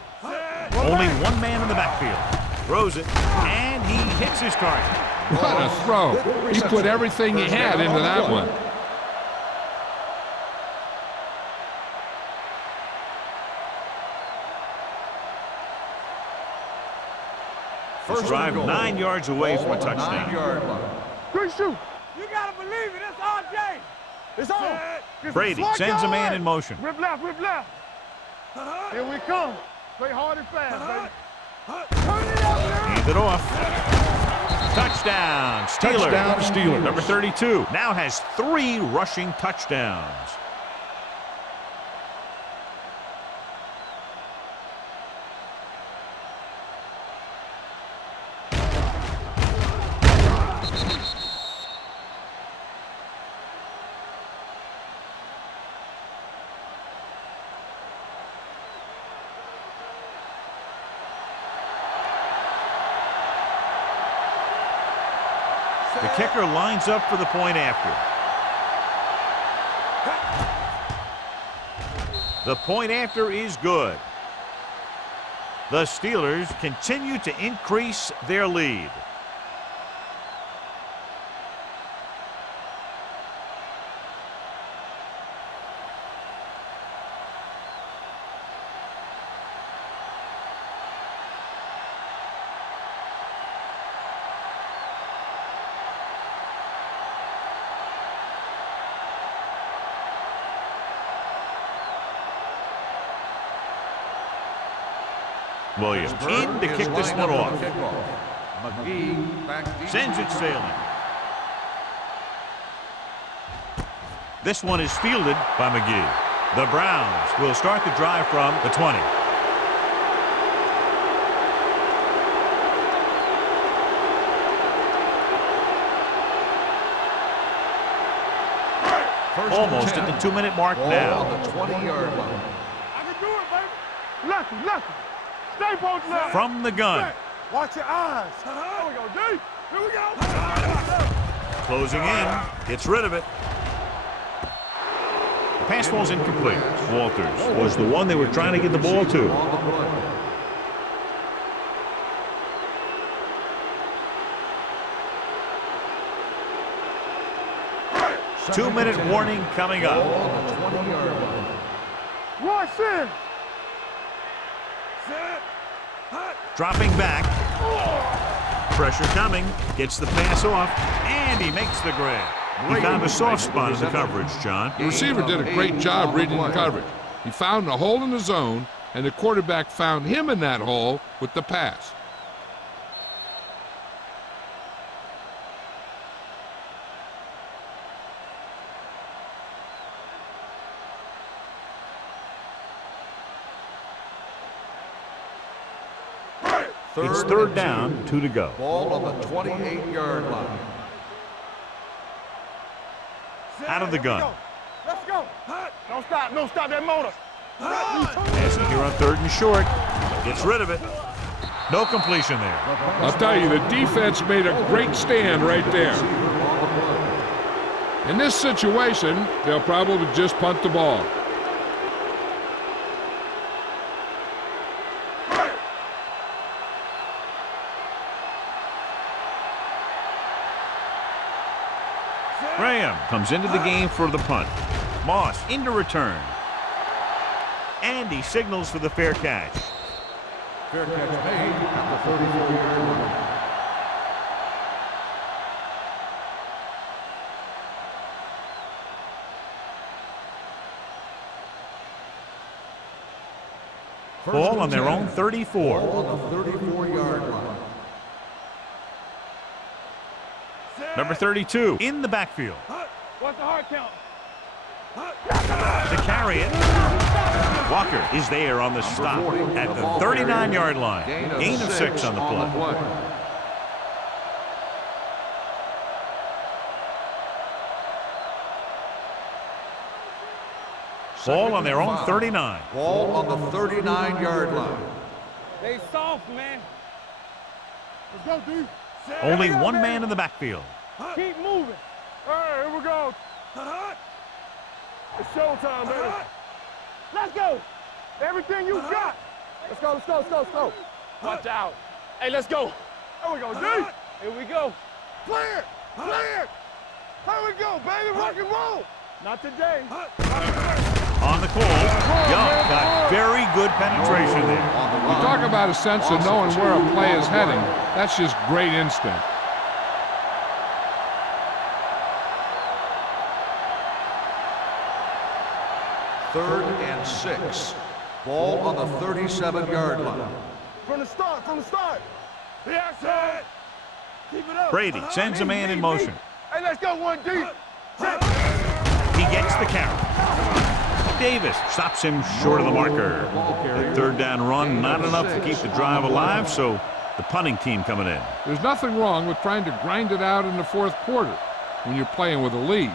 Only one man in the backfield. Throws it, and he hits his target. What a throw. He put everything he had into that one. First drive 9 yards away from a touchdown. 9-yard line. Good shoot. You got to believe it. It's RJ. It's on. Brady sends a man in motion. Rip left. Here we come. Play hard and fast, baby. Turn it up, man. Hand it off. Touchdown, Steelers. Touchdown, Steelers. Number 32 now has 3 rushing touchdowns. The kicker lines up for the point after. The point after is good. The Steelers continue to increase their lead. Williams in to kick this one off. Sends it sailing. This one is fielded by McGee. The Browns will start the drive from the 20. Almost at the 2-minute mark now. On the 20-yard line. I can do it, baby. Lefty. Stay posted up. From the gun. Watch your eyes. Here we go, D. Here we go. Closing in. Gets rid of it. The pass ball's incomplete. Walters was the one they were trying to get the ball to. On the play. 2-minute warning coming up. On the 20-yard line. Rush in. Dropping back. Pressure coming. Gets the pass off. And he makes the grab. He found a soft spot in the coverage, John. The receiver did a great job reading the coverage. He found a hole in the zone, and the quarterback found him in that hole with the pass. It's third down, 2 to go. Ball on the 28-yard line. Out of the gun. Let's go. Don't stop that motor. Passing here on 3rd and short. Gets rid of it. No completion there. I'll tell you, the defense made a great stand right there. In this situation, they'll probably just punt the ball. Graham comes into the game for the punt. Moss into return. And he signals for the fair catch. Fair catch made at the 34-yard line. Ball on their own 34. Ball on the 34-yard line. Number 32 in the backfield. What's the hard count? To carry it. Walker is there on the stop at the 39-yard line. Gain of 6 on the play. Ball on their own 39. Ball on the 39-yard line. They soft, man. Let's go, D. Only one man in the backfield. Keep moving. All right, here we go. It's showtime, baby. Let's go. Everything you got. Let's go. Watch out. Hey, let's go. There we go, D. Here we go. Clear. Here we go, baby. Rock and roll. Not today. On the call, Young got very good penetration there. You talk about a sense of knowing where a play is heading. That's just great instinct. Third and 6. Ball on the 37-yard line. From the start. Yes, sir. Brady sends a man in motion. Hey, let's go one deep. He gets the carry. Davis stops him short of the marker. The third down run, not enough to keep the drive alive, so the punting team coming in. There's nothing wrong with trying to grind it out in the fourth quarter when you're playing with a lead.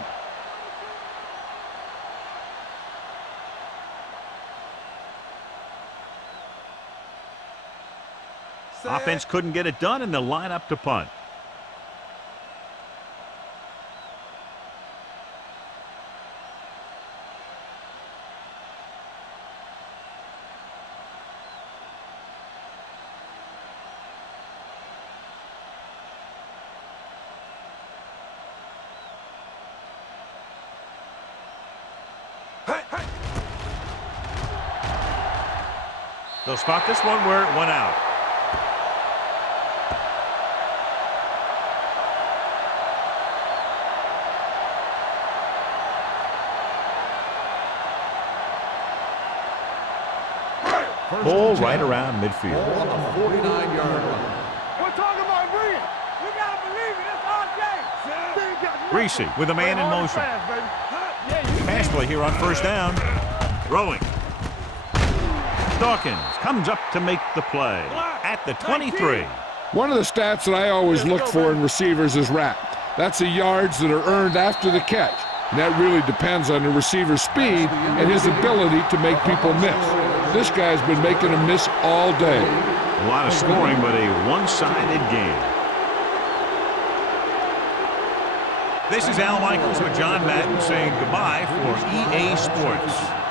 Offense couldn't get it done, and they'll line up to punt. They'll spot this one where it went out. Ball right around midfield. On the 49-yard line. We're talking about brilliant. We got to believe it. It's our game. Reese with a man in motion. Pass play here on first down. Throwing. Dawkins comes up to make the play at the 23. One of the stats that I always look for in receivers is RAP. That's the yards that are earned after the catch. And that really depends on the receiver's speed and his ability to make people miss. This guy's been making them miss all day. A lot of scoring, but a one-sided game. This is Al Michaels with John Madden saying goodbye for EA Sports.